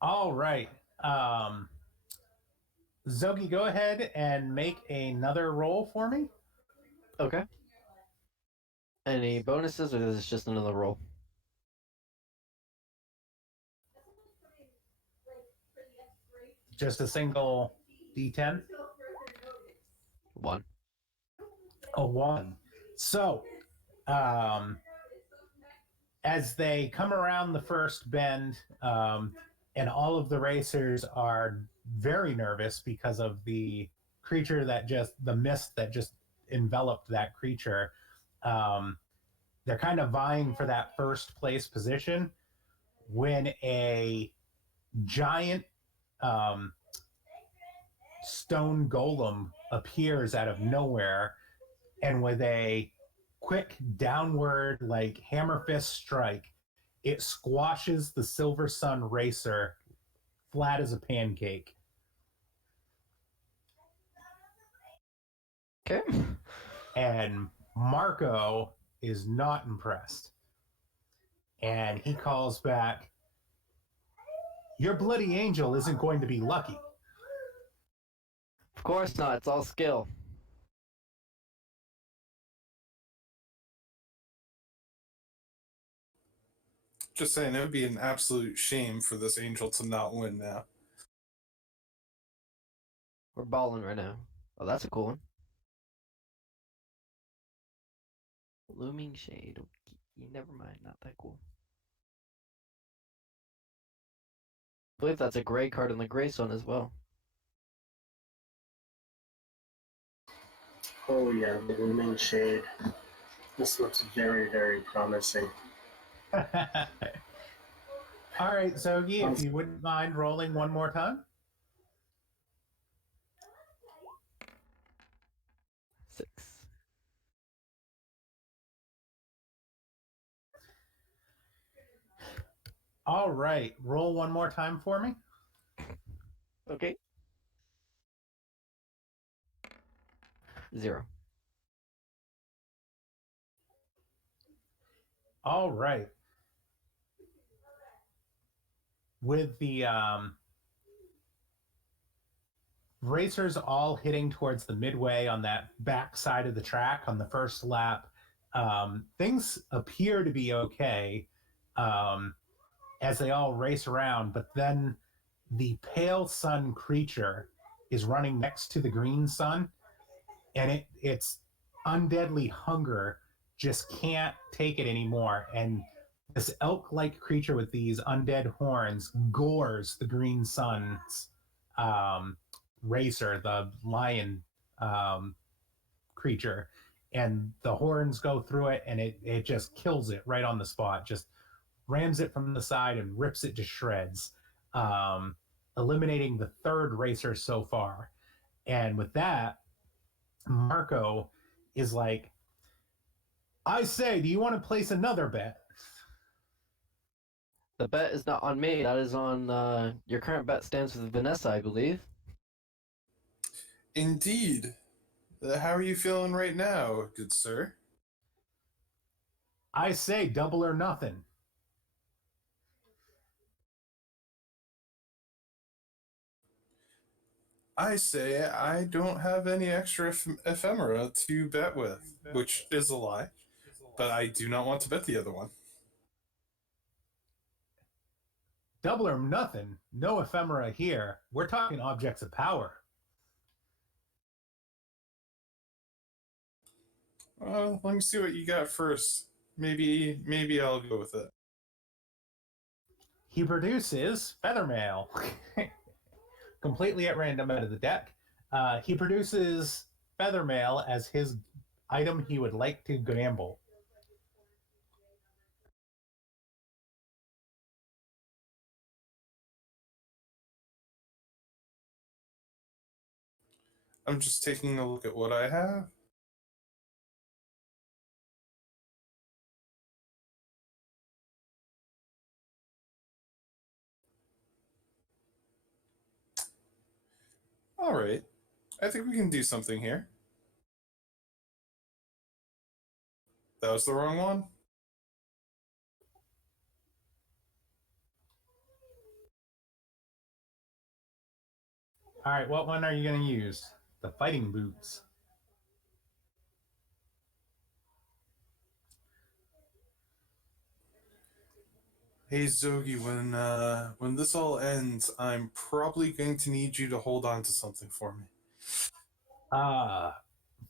All right. Zoggi, go ahead and make another roll for me. Okay. Any bonuses, or is this just another roll? Just a single D10. 1. A 1. So, as they come around the first bend, and all of the racers are very nervous because of the the mist that just enveloped that creature. They're kind of vying for that first place position when a giant um, stone golem appears out of nowhere, and with a quick downward, like hammer fist strike, it squashes the Silver Sun racer flat as a pancake. Okay. And Marco is not impressed. And he calls back, "Your bloody angel isn't going to be lucky." Of course not. It's all skill. Just saying, it would be an absolute shame for this angel to not win now. We're balling right now. Oh, that's a cool one. Looming Shade. Never mind. Not that cool. I believe that's a gray card in the gray zone as well. Oh yeah, the Looming Shade. This looks very, very promising. All right, Zoggi, if you wouldn't mind rolling one more time. 6. All right, roll one more time for me. Okay. 0. All right. With the racers all hitting towards the midway on that back side of the track on the first lap, things appear to be okay as they all race around, but then the pale sun creature is running next to the green sun, and its undeadly hunger just can't take it anymore. And this elk-like creature with these undead horns gores the green sun's racer, the lion creature, and the horns go through it, and it just kills it right on the spot. Just rams it from the side and rips it to shreds, eliminating the third racer so far. And with that, Marco is like, "I say, do you want to place another bet?" The bet is not on me. That is on your current bet stands with Vanessa, I believe. Indeed. How are you feeling right now, good sir? "I say, double or nothing." I say I don't have any extra ephemera to bet with, which is a lie, but I do not want to bet the other one. "Double or nothing? No ephemera here. We're talking objects of power." Let me see what you got first. Maybe I'll go with it. He produces Feathermail, completely at random out of the deck. He produces Feathermail as his item he would like to gamble. I'm just taking a look at what I have. All right. I think we can do something here. That was the wrong one? All right, what one are you going to use? The fighting boots. Hey Zoggi, when this all ends, I'm probably going to need you to hold on to something for me.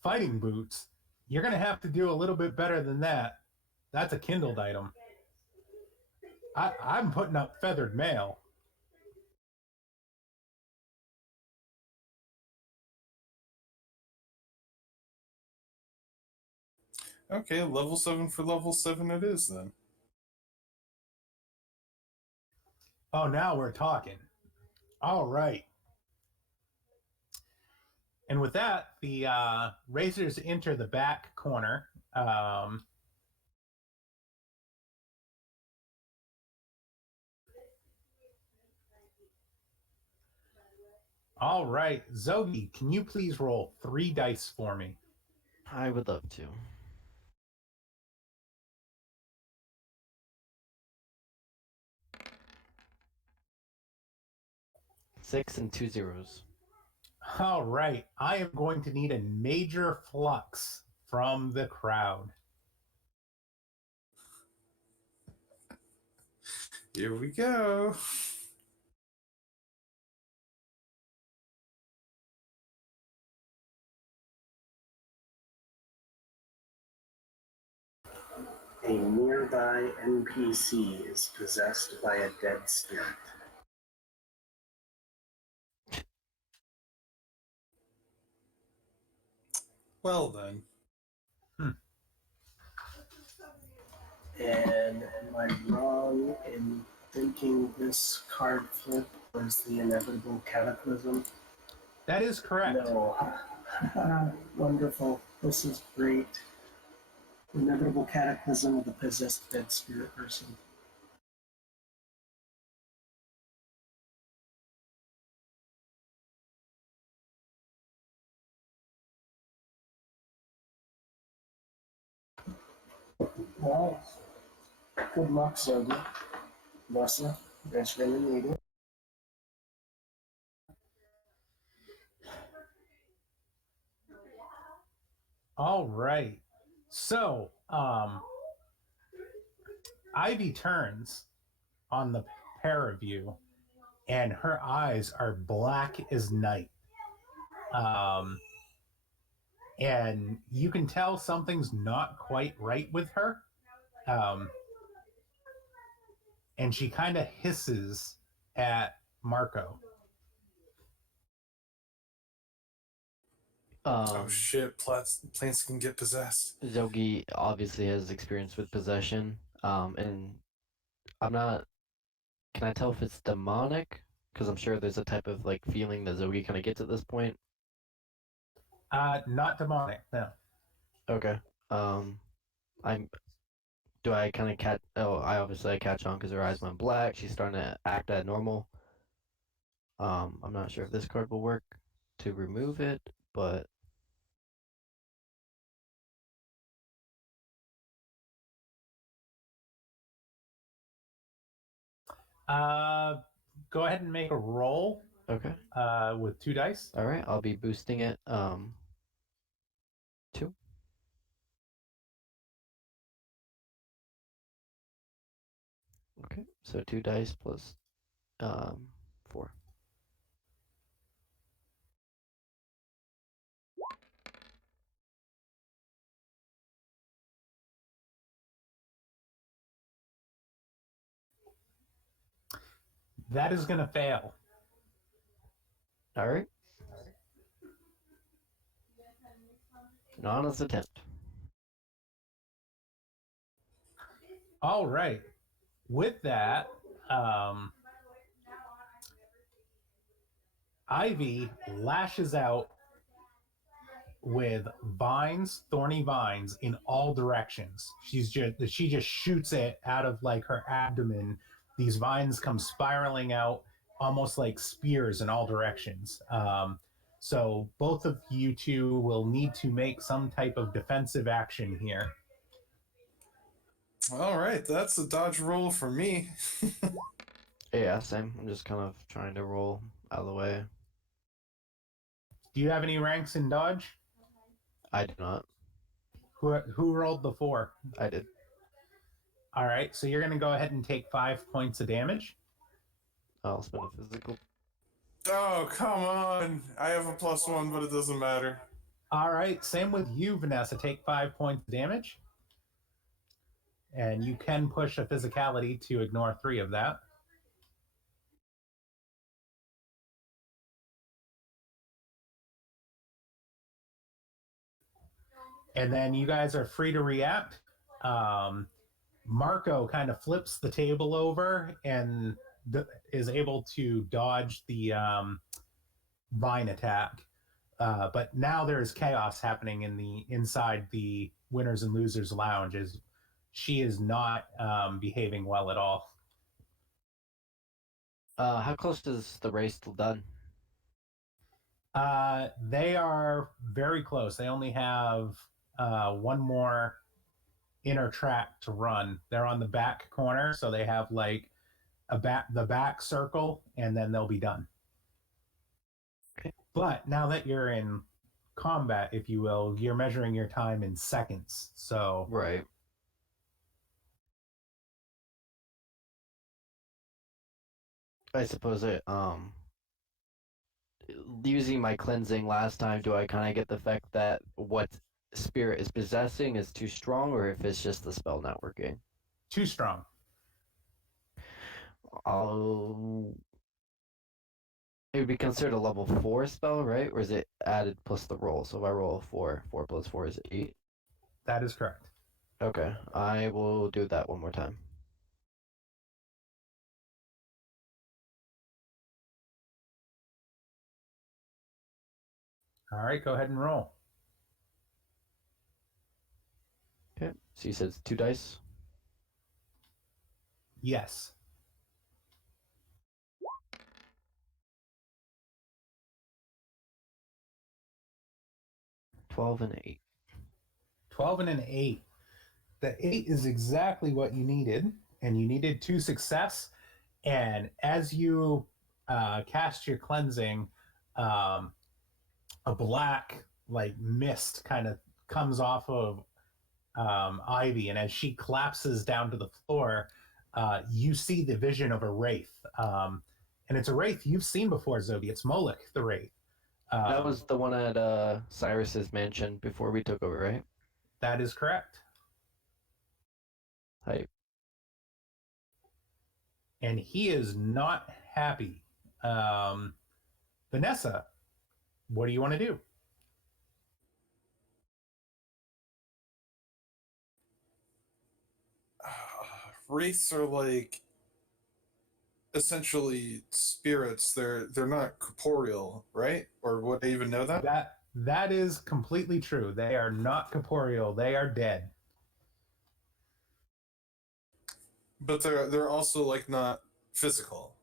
Fighting boots. You're going to have to do a little bit better than that. That's a kindled item. I'm putting up feathered mail. Okay, level 7 for level 7 it is then. Oh, now we're talking. All right. And with that, the racers enter the back corner. All right, Zoggi, can you please roll 3 dice for me? I would love to. 6 and 2 zeros. All right, I am going to need a major flux from the crowd. Here we go. A nearby NPC is possessed by a dead spirit. Well then. And am I wrong in thinking this card flip was the inevitable cataclysm? That is correct. No. Wonderful. This is great. Inevitable cataclysm of the possessed dead spirit person. Well, good luck, Zoggi. Vanessa, you guys really need it. All right. So, Ivy turns on the pair of you, and her eyes are black as night. And you can tell something's not quite right with her. And she kind of hisses at Marco. Oh shit, plants can get possessed. Zoggi obviously has experience with possession. And I'm not. Can I tell if it's demonic? Because I'm sure there's a type of like feeling that Zoggi kind of gets at this point. Not demonic, no. Okay. I'm. Do I kind of catch? Oh, I catch on because her eyes went black. She's starting to act abnormal. I'm not sure if this card will work to remove it, but Go ahead and make a roll. okay. With 2 dice. All right, I'll be boosting it. 2. Okay, so 2 dice plus 4. That is going to fail. All right. An honest attempt. All right. With that, um, Ivy lashes out with vines, thorny vines in all directions. She just shoots it out of like her abdomen. These vines come spiraling out almost like spears in all directions. So both of you two will need to make some type of defensive action here. All right, that's a dodge roll for me. Yeah, same. I'm just kind of trying to roll out of the way. Do you have any ranks in dodge? I do not. Who rolled the 4? I did. All right, so you're going to go ahead and take 5 points of damage. I'll spend a physical. Oh, come on. I have a +1, but it doesn't matter. All right, same with you, Vanessa. Take 5 points of damage. And you can push a physicality to ignore 3 of that. And then you guys are free to react. Marco kind of flips the table over and is able to dodge the vine attack. But now there's chaos happening inside the winners and losers lounge. As she is not behaving well at all. How close is the race till done? They are very close. They only have one more inner track to run. They're on the back corner, so they have like the back circle, and then they'll be done. Okay. But now that you're in combat, if you will, you're measuring your time in seconds. So Right. I suppose it using my cleansing last time, do I kind of get the effect that what spirit is possessing is too strong, or if it's just the spell not working? too strong. It would be considered a level 4 spell, right? Or is it added plus the roll? So if I roll a 4, 4 plus 4 is 8. That is correct. Okay, I will do that one more time. All right, go ahead and roll. Okay, so you said it's 2 dice. Yes. 12 and 8. 12 and an 8. The 8 is exactly what you needed, and you needed 2 success. And as you cast your cleansing, a black like mist kind of comes off of Ivy, and as she collapses down to the floor, you see the vision of a wraith, and it's a wraith you've seen before, Zoggi. It's Moloch the wraith. That was the one at Cyrus's mansion before we took over, right? That is correct. Hype. And he is not happy. Vanessa, what do you want to do? Wraiths are like essentially spirits. They're not corporeal, right? Or would I even know that? That is completely true. They are not corporeal. They are dead. But they're also like not physical.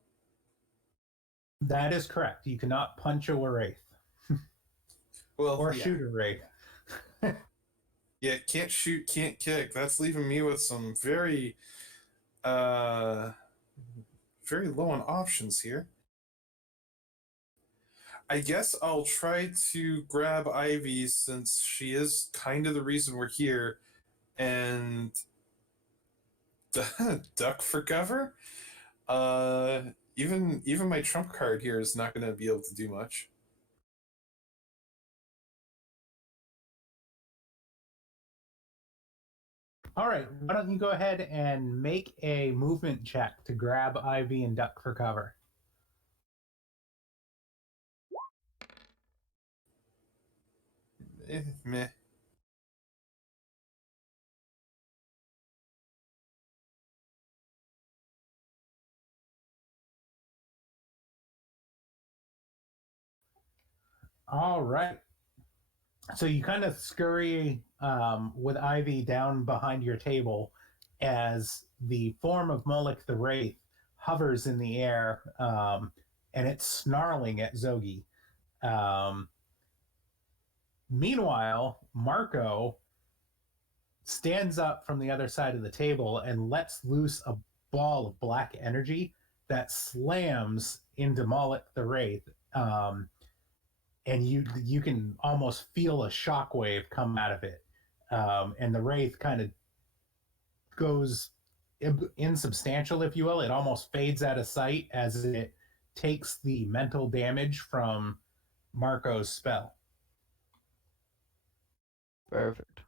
That is correct. You cannot punch a wraith. Well, or yeah. shoot a wraith. Yeah, can't shoot, can't kick. That's leaving me with some very very low on options here. I guess I'll try to grab Ivy since she is kind of the reason we're here, and duck for cover. Even my trump card here is not going to be able to do much. All right, why don't you go ahead and make a movement check to grab Ivy and duck for cover? Meh. All right. So you kind of scurry with Ivy down behind your table as the form of Moloch the Wraith hovers in the air, and it's snarling at Zoggi. Um, Meanwhile, Marco stands up from the other side of the table and lets loose a ball of black energy that slams into Moloch the Wraith. And you can almost feel a shockwave come out of it. And the Wraith kind of goes insubstantial, if you will. It almost fades out of sight as it takes the mental damage from Marco's spell. Perfect.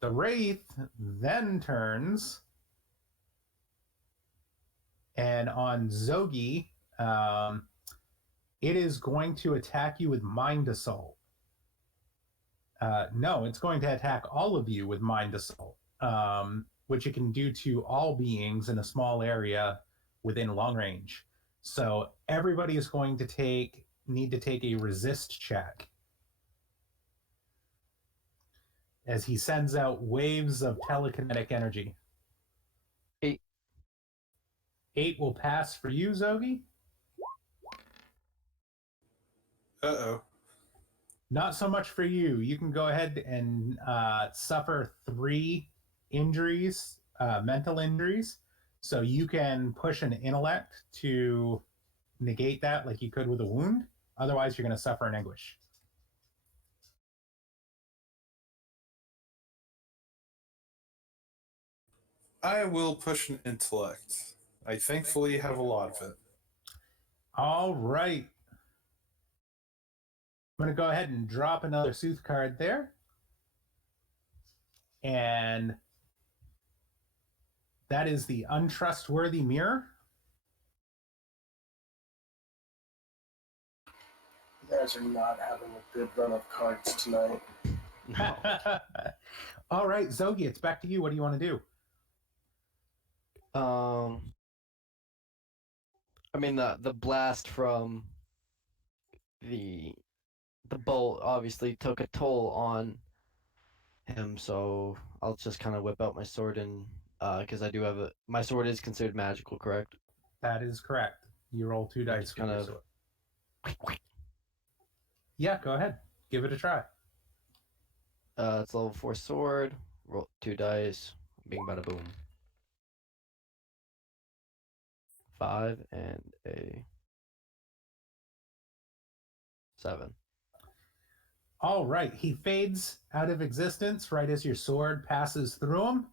The Wraith then turns, and on Zoggi, it is going to attack you with Mind Assault. No, it's going to attack all of you with Mind Assault, which it can do to all beings in a small area within long range. So everybody is going to need to take a resist check as he sends out waves of telekinetic energy. 8. 8 will pass for you, Zoggi. Uh-oh. Not so much for you. You can go ahead and suffer 3 injuries, mental injuries. So you can push an intellect to negate that like you could with a wound. Otherwise, you're going to suffer an anguish. I will push an intellect. I thankfully have a lot of it. All right. I'm going to go ahead and drop another Sooth card there. And that is the Untrustworthy Mirror. You guys are not having a good run of cards tonight. No. All right, Zoggi, it's back to you. What do you want to do? I mean the blast from the bolt obviously took a toll on him, so I'll just kind of whip out my sword and because I do have my sword is considered magical, correct? That is correct. You roll 2 dice. Just kind of. Yeah, go ahead. Give it a try. It's level 4 sword. Roll 2 dice. Bing bada boom. 5 and a 7. All right. He fades out of existence right as your sword passes through him,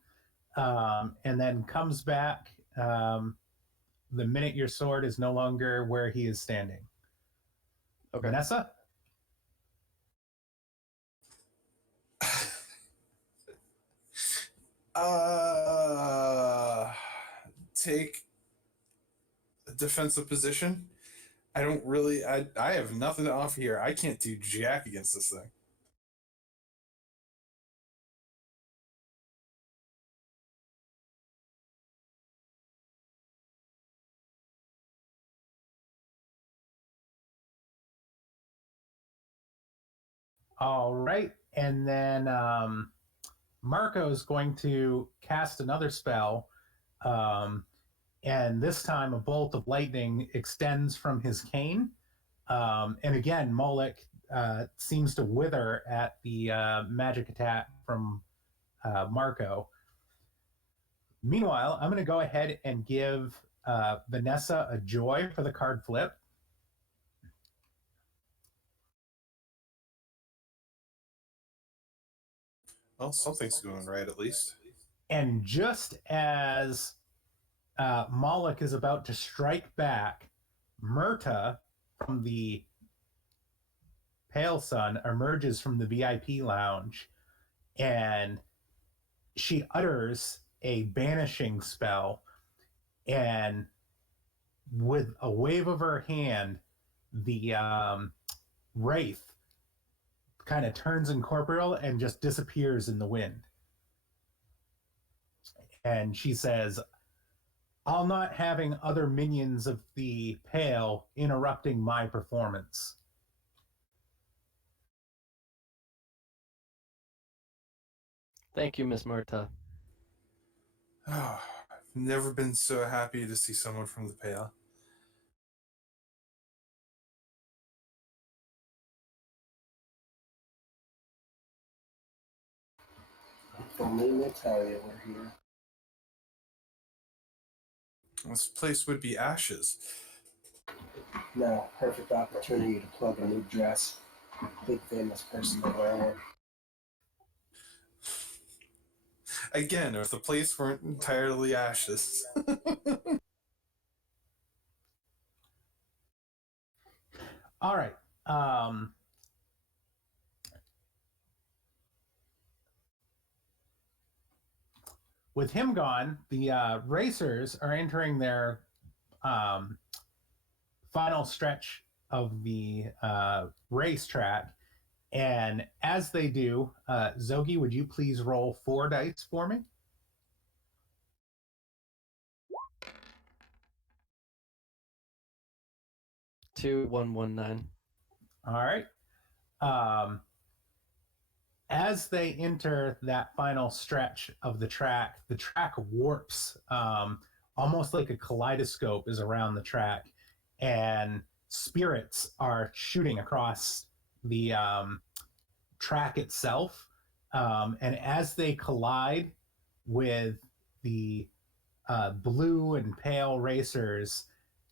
and then comes back the minute your sword is no longer where he is standing. Okay. Vanessa? Take a defensive position. I don't really. I have nothing to offer here. I can't do jack against this thing. All right. And then Marco is going to cast another spell. And this time a bolt of lightning extends from his cane. And again, Moloch seems to wither at the magic attack from Marco. Meanwhile, I'm going to go ahead and give Vanessa a joy for the card flip. Well, something's going right at least. And just as Moloch is about to strike back, Myrta from the Pale Sun emerges from the VIP lounge, and she utters a banishing spell, and with a wave of her hand, the wraith kind of turns incorporeal and just disappears in the wind. And she says, "I'll not having other minions of the Pale interrupting my performance." Thank you, Miss Marta. Oh, I've never been so happy to see someone from the Pale. If only Natalia were here. This place would be ashes. Now, perfect opportunity to plug a new dress. Big famous person to wear one. Again, if the place weren't entirely ashes. All right. With him gone, the racers are entering their um, final stretch of the racetrack. And as they do, Zoggi, would you please roll 4 dice for me? Two, 119. All right. Um, as they enter that final stretch of the track warps almost like a kaleidoscope is around the track, and spirits are shooting across the track itself. And as they collide with the blue and pale racers,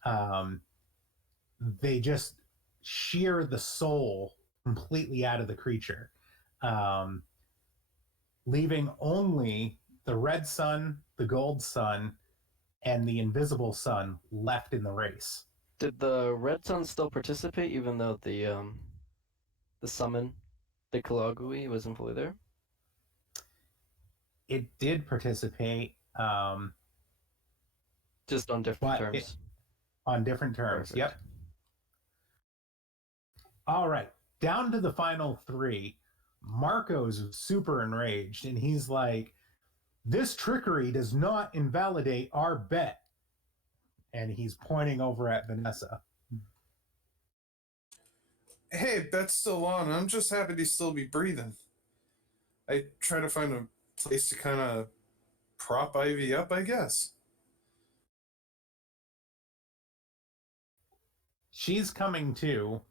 um, they just shear the soul completely out of the creature, um, leaving only the red sun, the gold sun, and the invisible sun left in the race. Did the Red Sun still participate even though the summon, the Kalagui, wasn't fully there? It did participate, Just on different terms. On different terms. Perfect. Yep. All right, down to the final 3. Marco's super enraged, and he's like, "This trickery does not invalidate our bet." And he's pointing over at Vanessa. Hey, bet's still on. I'm just happy to still be breathing. I try to find a place to kind of prop Ivy up, I guess. She's coming to.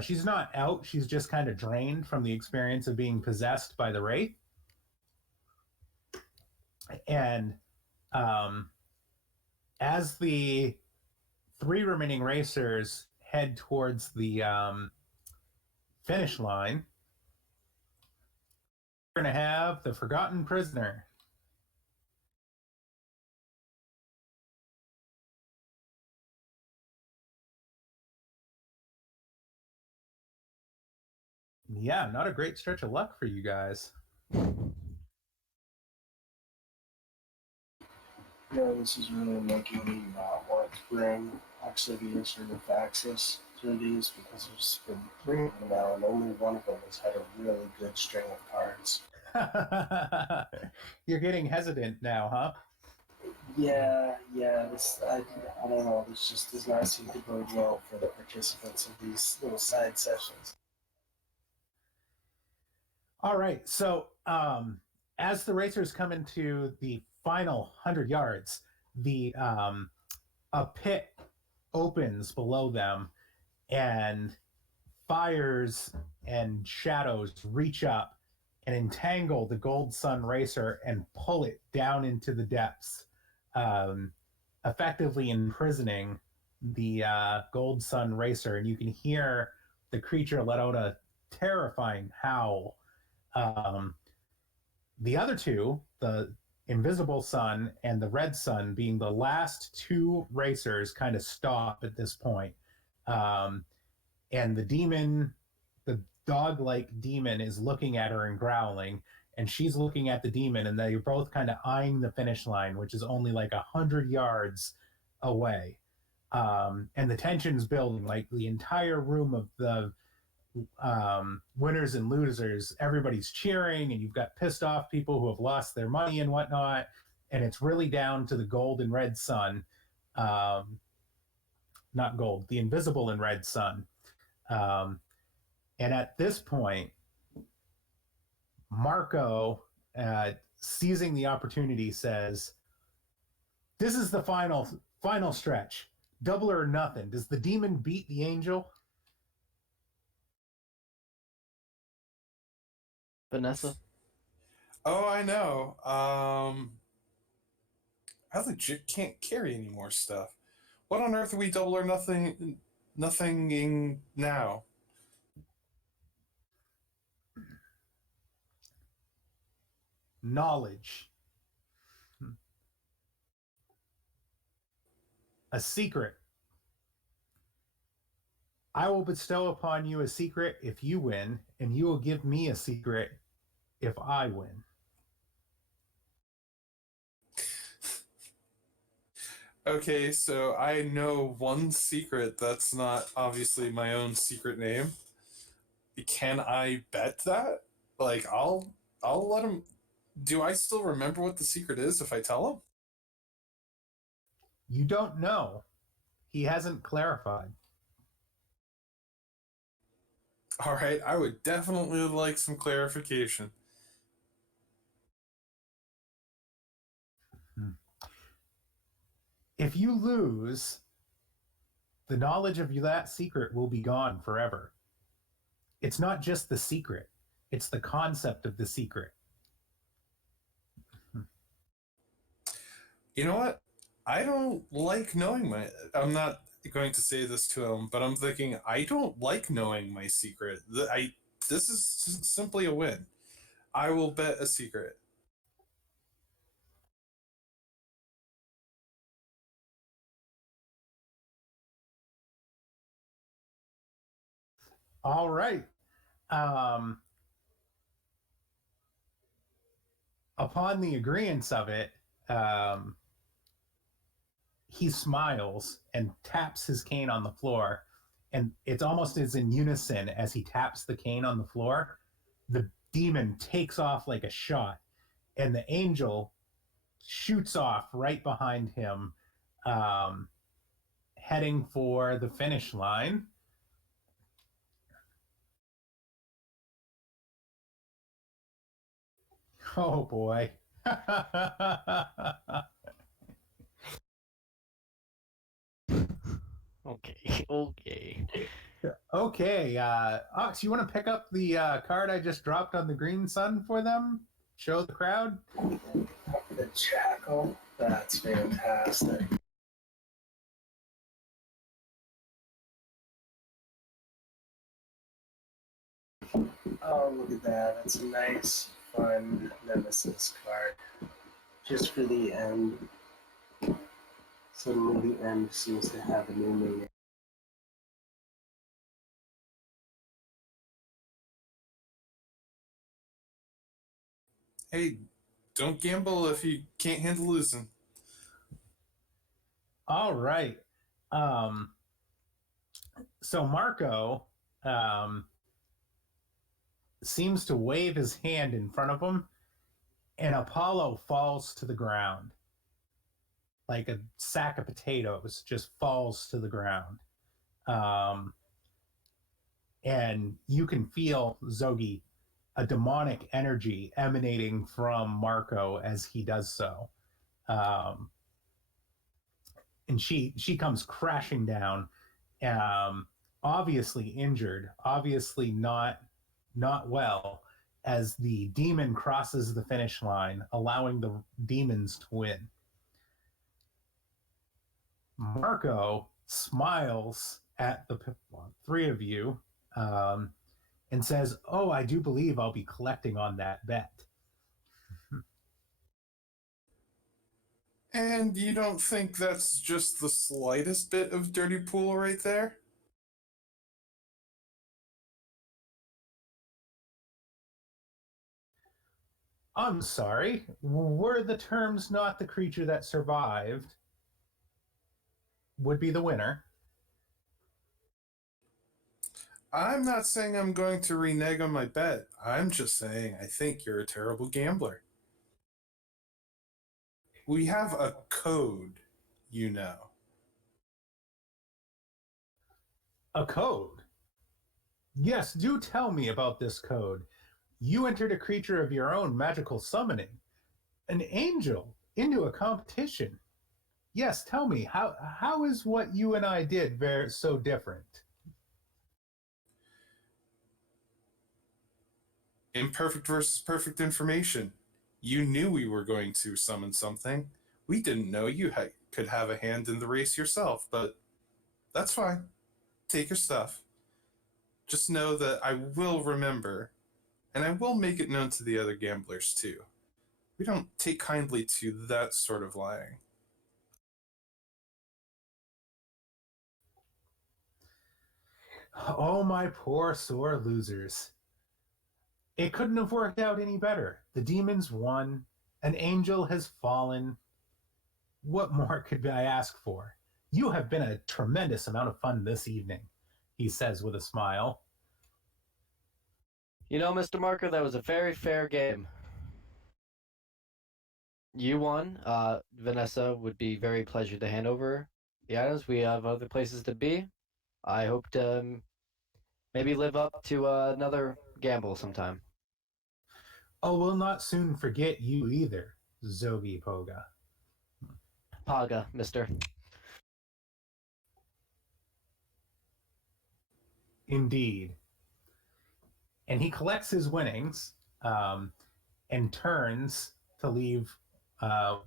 She's not out. She's just kind of drained from the experience of being possessed by the wraith. And as the 3 remaining racers head towards the finish line, we're going to have the Forgotten Prisoner. Yeah, not a great stretch of luck for you guys. Yeah, this is really making me not want to bring Oxidius or Nefaxis to these because there's been 3 of them now, and only one of them has had a really good string of cards. You're getting hesitant now, huh? Yeah, I don't know, this just does not seem to bode well for the participants of these little side sessions. All right, so as the racers come into the final 100 yards, a pit opens below them, and fires and shadows reach up and entangle the Gold Sun racer and pull it down into the depths, effectively imprisoning the Gold Sun racer. And you can hear the creature let out a terrifying howl. The other 2, the Invisible Sun and the Red Sun, being the last 2 racers, kind of stop at this point. And the dog-like demon, is looking at her and growling, and she's looking at the demon, and they're both kind of eyeing the finish line, which is only like 100 yards away. And the tension's building. Like the entire room of the winners and losers, everybody's cheering, and you've got pissed off people who have lost their money and whatnot, and it's really down to the gold and red sun. Not gold, the invisible and red sun. And at this point, Marco, seizing the opportunity, says, "This is the final stretch. Double or nothing. Does the demon beat the angel?" Vanessa? Oh, I know. I legit can't carry any more stuff. What on earth are we double or nothinging now? Knowledge. A secret. I will bestow upon you a secret if you win, and you will give me a secret if I win. Okay, so I know one secret that's not obviously my own secret name. Can I bet that? Like, I'll let him. Do I still remember what the secret is if I tell him? You don't know. He hasn't clarified. All right, I would definitely like some clarification. If you lose, the knowledge of that secret will be gone forever. It's not just the secret, it's the concept of the secret. You know what? I don't like knowing my. I'm not going to say this to him, but I'm thinking I don't like knowing my secret. This is simply a win. I will bet a secret. All right. Um, Upon the agreement of it, um, he smiles and taps his cane on the floor. And it's almost as in unison as he taps the cane on the floor. The demon takes off like a shot, and the angel shoots off right behind him, um, heading for the finish line. Oh boy. Okay, okay. Okay, Ox, you want to pick up the card I just dropped on the green sun for them? Show the crowd? The jackal. That's fantastic. Oh, look at that. That's a nice, fun Nemesis card. Just for the end. Suddenly the end seems to have a new meaning. Hey, don't gamble if you can't handle losing. All right. Um, so Marco um, seems to wave his hand in front of him, and Apollo falls to the ground. Like a sack of potatoes just falls to the ground. Um, and you can feel, Zoggi, a demonic energy emanating from Marco as he does so. Um, and she comes crashing down, um, obviously injured, obviously not well, as the demon crosses the finish line, allowing the demons to win. Marco smiles at the three of you, um, and says, "Oh, I do believe I'll be collecting on that bet." And you don't think that's just the slightest bit of dirty pool right there? I'm sorry, were the terms not the creature that survived would be the winner? I'm not saying I'm going to renege on my bet. I'm just saying I think you're a terrible gambler. We have a code, you know. A code? Yes, do tell me about this code. You entered a creature of your own magical summoning, an angel, into a competition. Yes, tell me, how is what you and I did very so different? Imperfect versus perfect information. You knew we were going to summon something. We didn't know you could have a hand in the race yourself, but that's fine. Take your stuff. Just know that I will remember, and I will make it known to the other gamblers too. We don't take kindly to that sort of lying. Oh, my poor sore losers. It couldn't have worked out any better. The demons won, an angel has fallen. What more could I ask for? You have been a tremendous amount of fun this evening, he says with a smile. You know, Mr. Marker, that was a very fair game. You won. Vanessa would be very pleasure to hand over the items. We have other places to be. I hope to maybe live up to another gamble sometime. Oh, we'll not soon forget you either, Zoggi Poga. Paga, mister. Indeed. And he collects his winnings and turns to leave uh,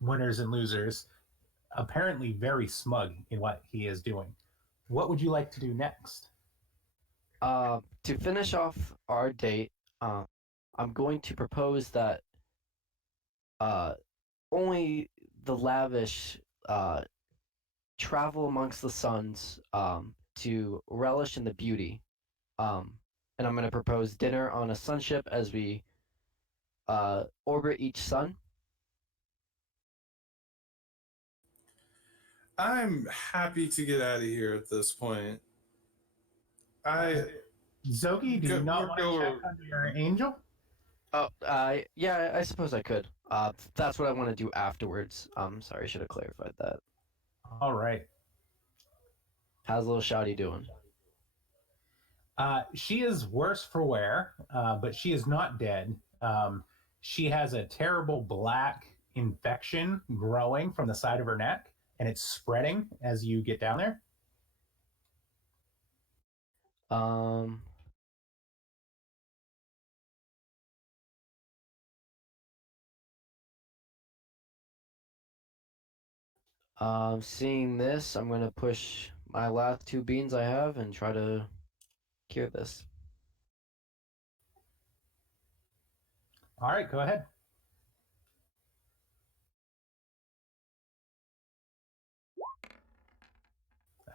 winners and losers, apparently very smug in what he is doing. What would you like to do next? To finish off our date, I'm going to propose that uh, only the lavish travel amongst the suns to relish in the beauty. And I'm going to propose dinner on a sunship as we orbit each sun. I'm happy to get out of here at this point. I Zoggi, do you not want to check under your angel? Oh, yeah, I suppose I could. That's what I want to do afterwards. Sorry, I should have clarified that. All right. How's little Shouty doing? She is worse for wear, but she is not dead. She has a terrible black infection growing from the side of her neck, and it's spreading as you get down there. Um, Seeing this, I'm gonna push my last two beans I have and try to cure this. All right, go ahead.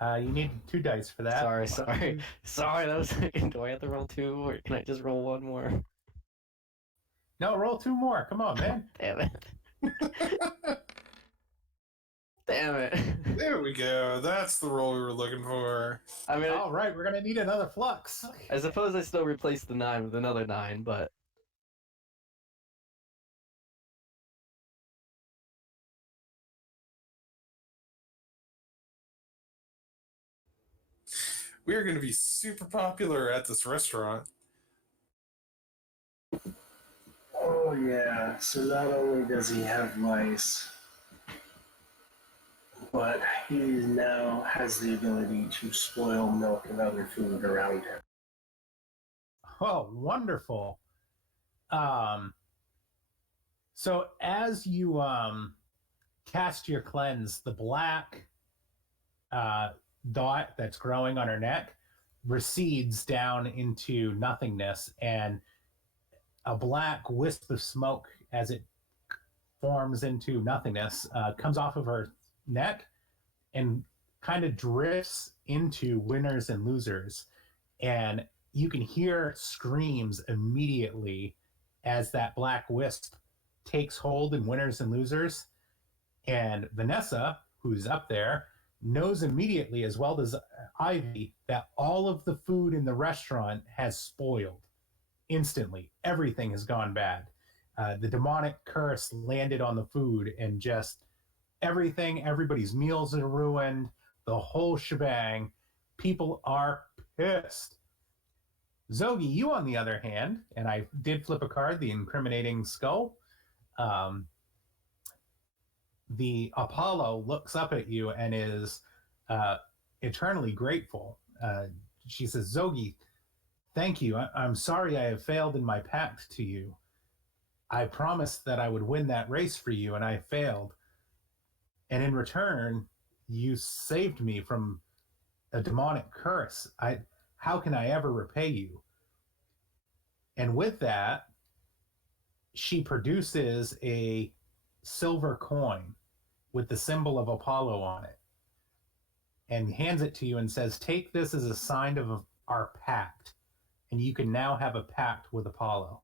You need 2 dice for that. Sorry. That was. Do I have to roll 2, or can I just roll 1 more? No, roll 2 more. Come on, man. Damn it! Damn it! There we go. That's the roll we were looking for. I mean, all right, we're gonna need another flux. I suppose I still replaced the 9 with another 9, but We are going to be super popular at this restaurant. Oh, yeah. So not only does he have mice, but he now has the ability to spoil milk and other food around him. Oh, wonderful. So as you cast your cleanse, the black dot that's growing on her neck recedes down into nothingness, and a black wisp of smoke, as it forms into nothingness, comes off of her neck and kind of drifts into winners and losers. And you can hear screams immediately as that black wisp takes hold in winners and losers. And Vanessa, who's up there, knows immediately, as well as Ivy, that all of the food in the restaurant has spoiled instantly. Everything has gone bad. The demonic curse landed on the food, and just everybody's meals are ruined, the whole shebang. People are pissed. Zoggi, you on the other hand, and I did flip a card, the incriminating skull. Um, the Apollo looks up at you and is uh, eternally grateful. She says, Zoggi, thank you. I'm sorry I have failed in my pact to you. I promised that I would win that race for you, and I failed. And in return, you saved me from a demonic curse. How can I ever repay you? And with that, she produces a silver coin with the symbol of Apollo on it and hands it to you and says, take this as a sign of our pact. And you can now have a pact with Apollo.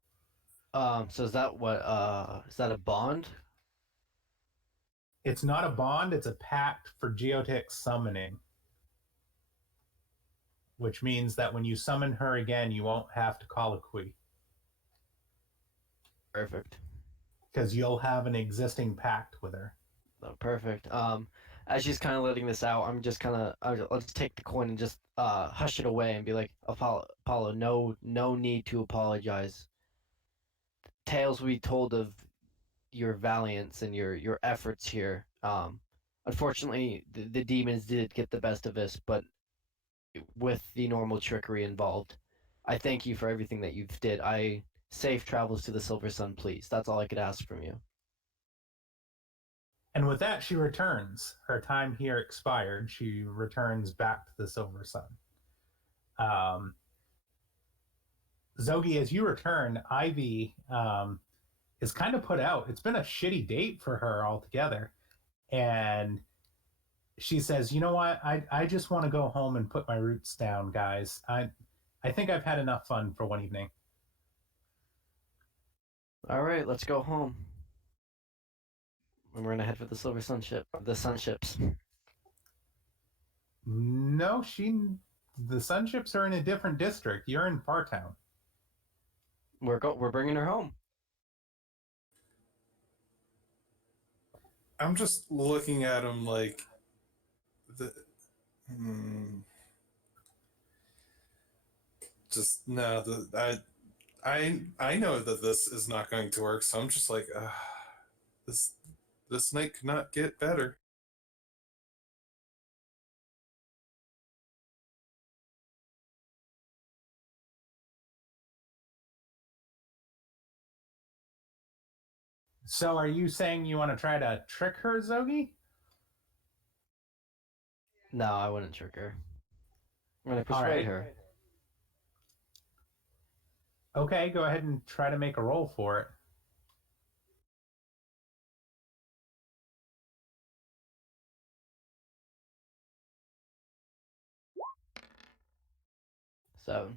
So is that what? Is that a bond? It's not a bond, it's a pact for geotic summoning, which means that when you summon her again, you won't have to colloquy Perfect. because you'll have an existing pact with her. Oh, perfect. As she's kind of letting this out, I'm just kind of I'll just take the coin and just hush it away and be like, Apollo, no need to apologize. Tales we told of your valiance and your efforts here. Unfortunately, the demons did get the best of us, but with the normal trickery involved, I thank you for everything that you've did. I safe travels to the Silver Sun, please. That's all I could ask from you. And with that, she returns. Her time here expired. She returns back to the Silver Sun. Zoggi, as you return, Ivy is kind of put out. It's been a shitty date for her altogether. And she says, you know what? I just want to go home and put my roots down, guys. I think I've had enough fun for one evening. All right, let's go home. And we're gonna head for the Silver Sun ship, the Sun ships. No, the sunships are in a different district. You're in Fartown. We're bringing her home. I'm just looking at him like the. Just no. I know that this is not going to work, so I'm just like, this night could not get better. So are you saying you want to try to trick her, Zoggi? No, I wouldn't trick her. I'm gonna All persuade right. her. Okay, go ahead and try to make a roll for it. So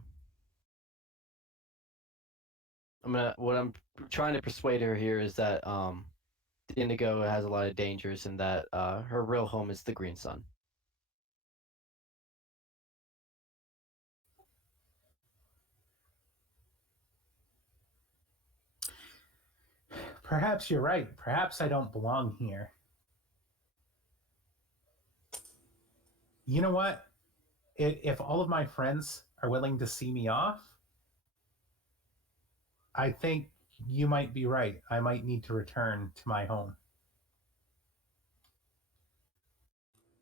what I'm trying to persuade her here is that the Indigo has a lot of dangers and that her real home is the Green Sun. Perhaps you're right. Perhaps I don't belong here. You know what? If all of my friends are willing to see me off, I think you might be right. I might need to return to my home.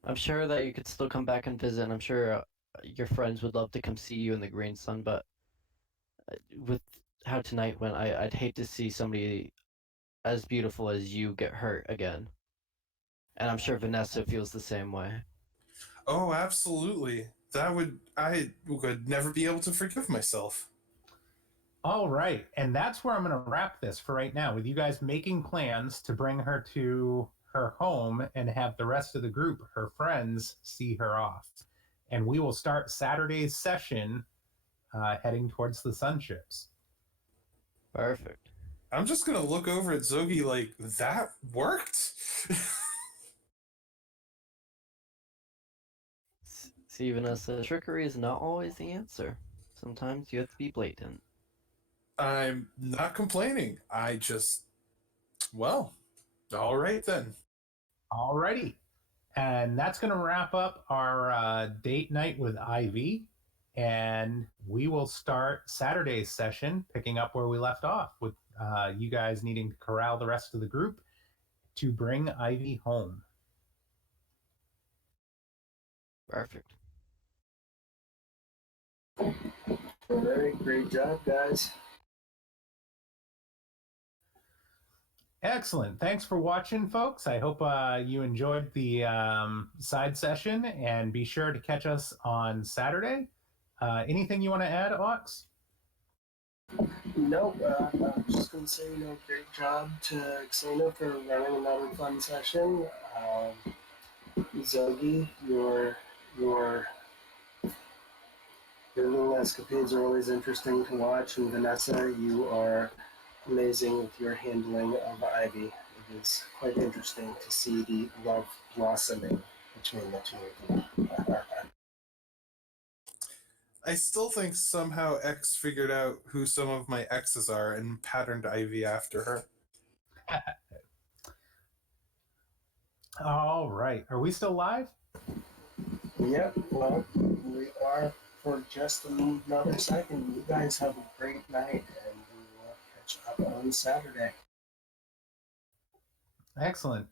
I'm sure that you could still come back and visit, and I'm sure your friends would love to come see you in the Green Sun, but with how tonight went, I'd hate to see somebody as beautiful as you get hurt again. And I'm sure Vanessa feels the same way. Oh, absolutely. I would never be able to forgive myself. All right. And that's where I'm going to wrap this for right now, with you guys making plans to bring her to her home and have the rest of the group, her friends, see her off. And we will start Saturday's session heading towards the sunships. Perfect. I'm just gonna look over at Zoggi like, that worked? See, Vanessa, trickery is not always the answer. Sometimes you have to be blatant. I'm not complaining. Well, all right then. Alrighty. And that's going to wrap up our date night with Ivy. And we will start Saturday's session, picking up where we left off, with you guys needing to corral the rest of the group to bring Ivy home. Perfect. All right, great job, guys. Excellent. Thanks for watching, folks. I hope you enjoyed the side session, and be sure to catch us on Saturday. Anything you want to add, Ox? Nope, I'm just going to say, great job to Xena for running another fun session. Zoggi, your little escapades are always interesting to watch, and Vanessa, you are amazing with your handling of Ivy. It is quite interesting to see the love blossoming between the two of you. I still think somehow X figured out who some of my exes are and patterned Ivy after her. All right. Are we still live? Yep, well, we are for just another second. You guys have a great night, and we will catch up on Saturday. Excellent.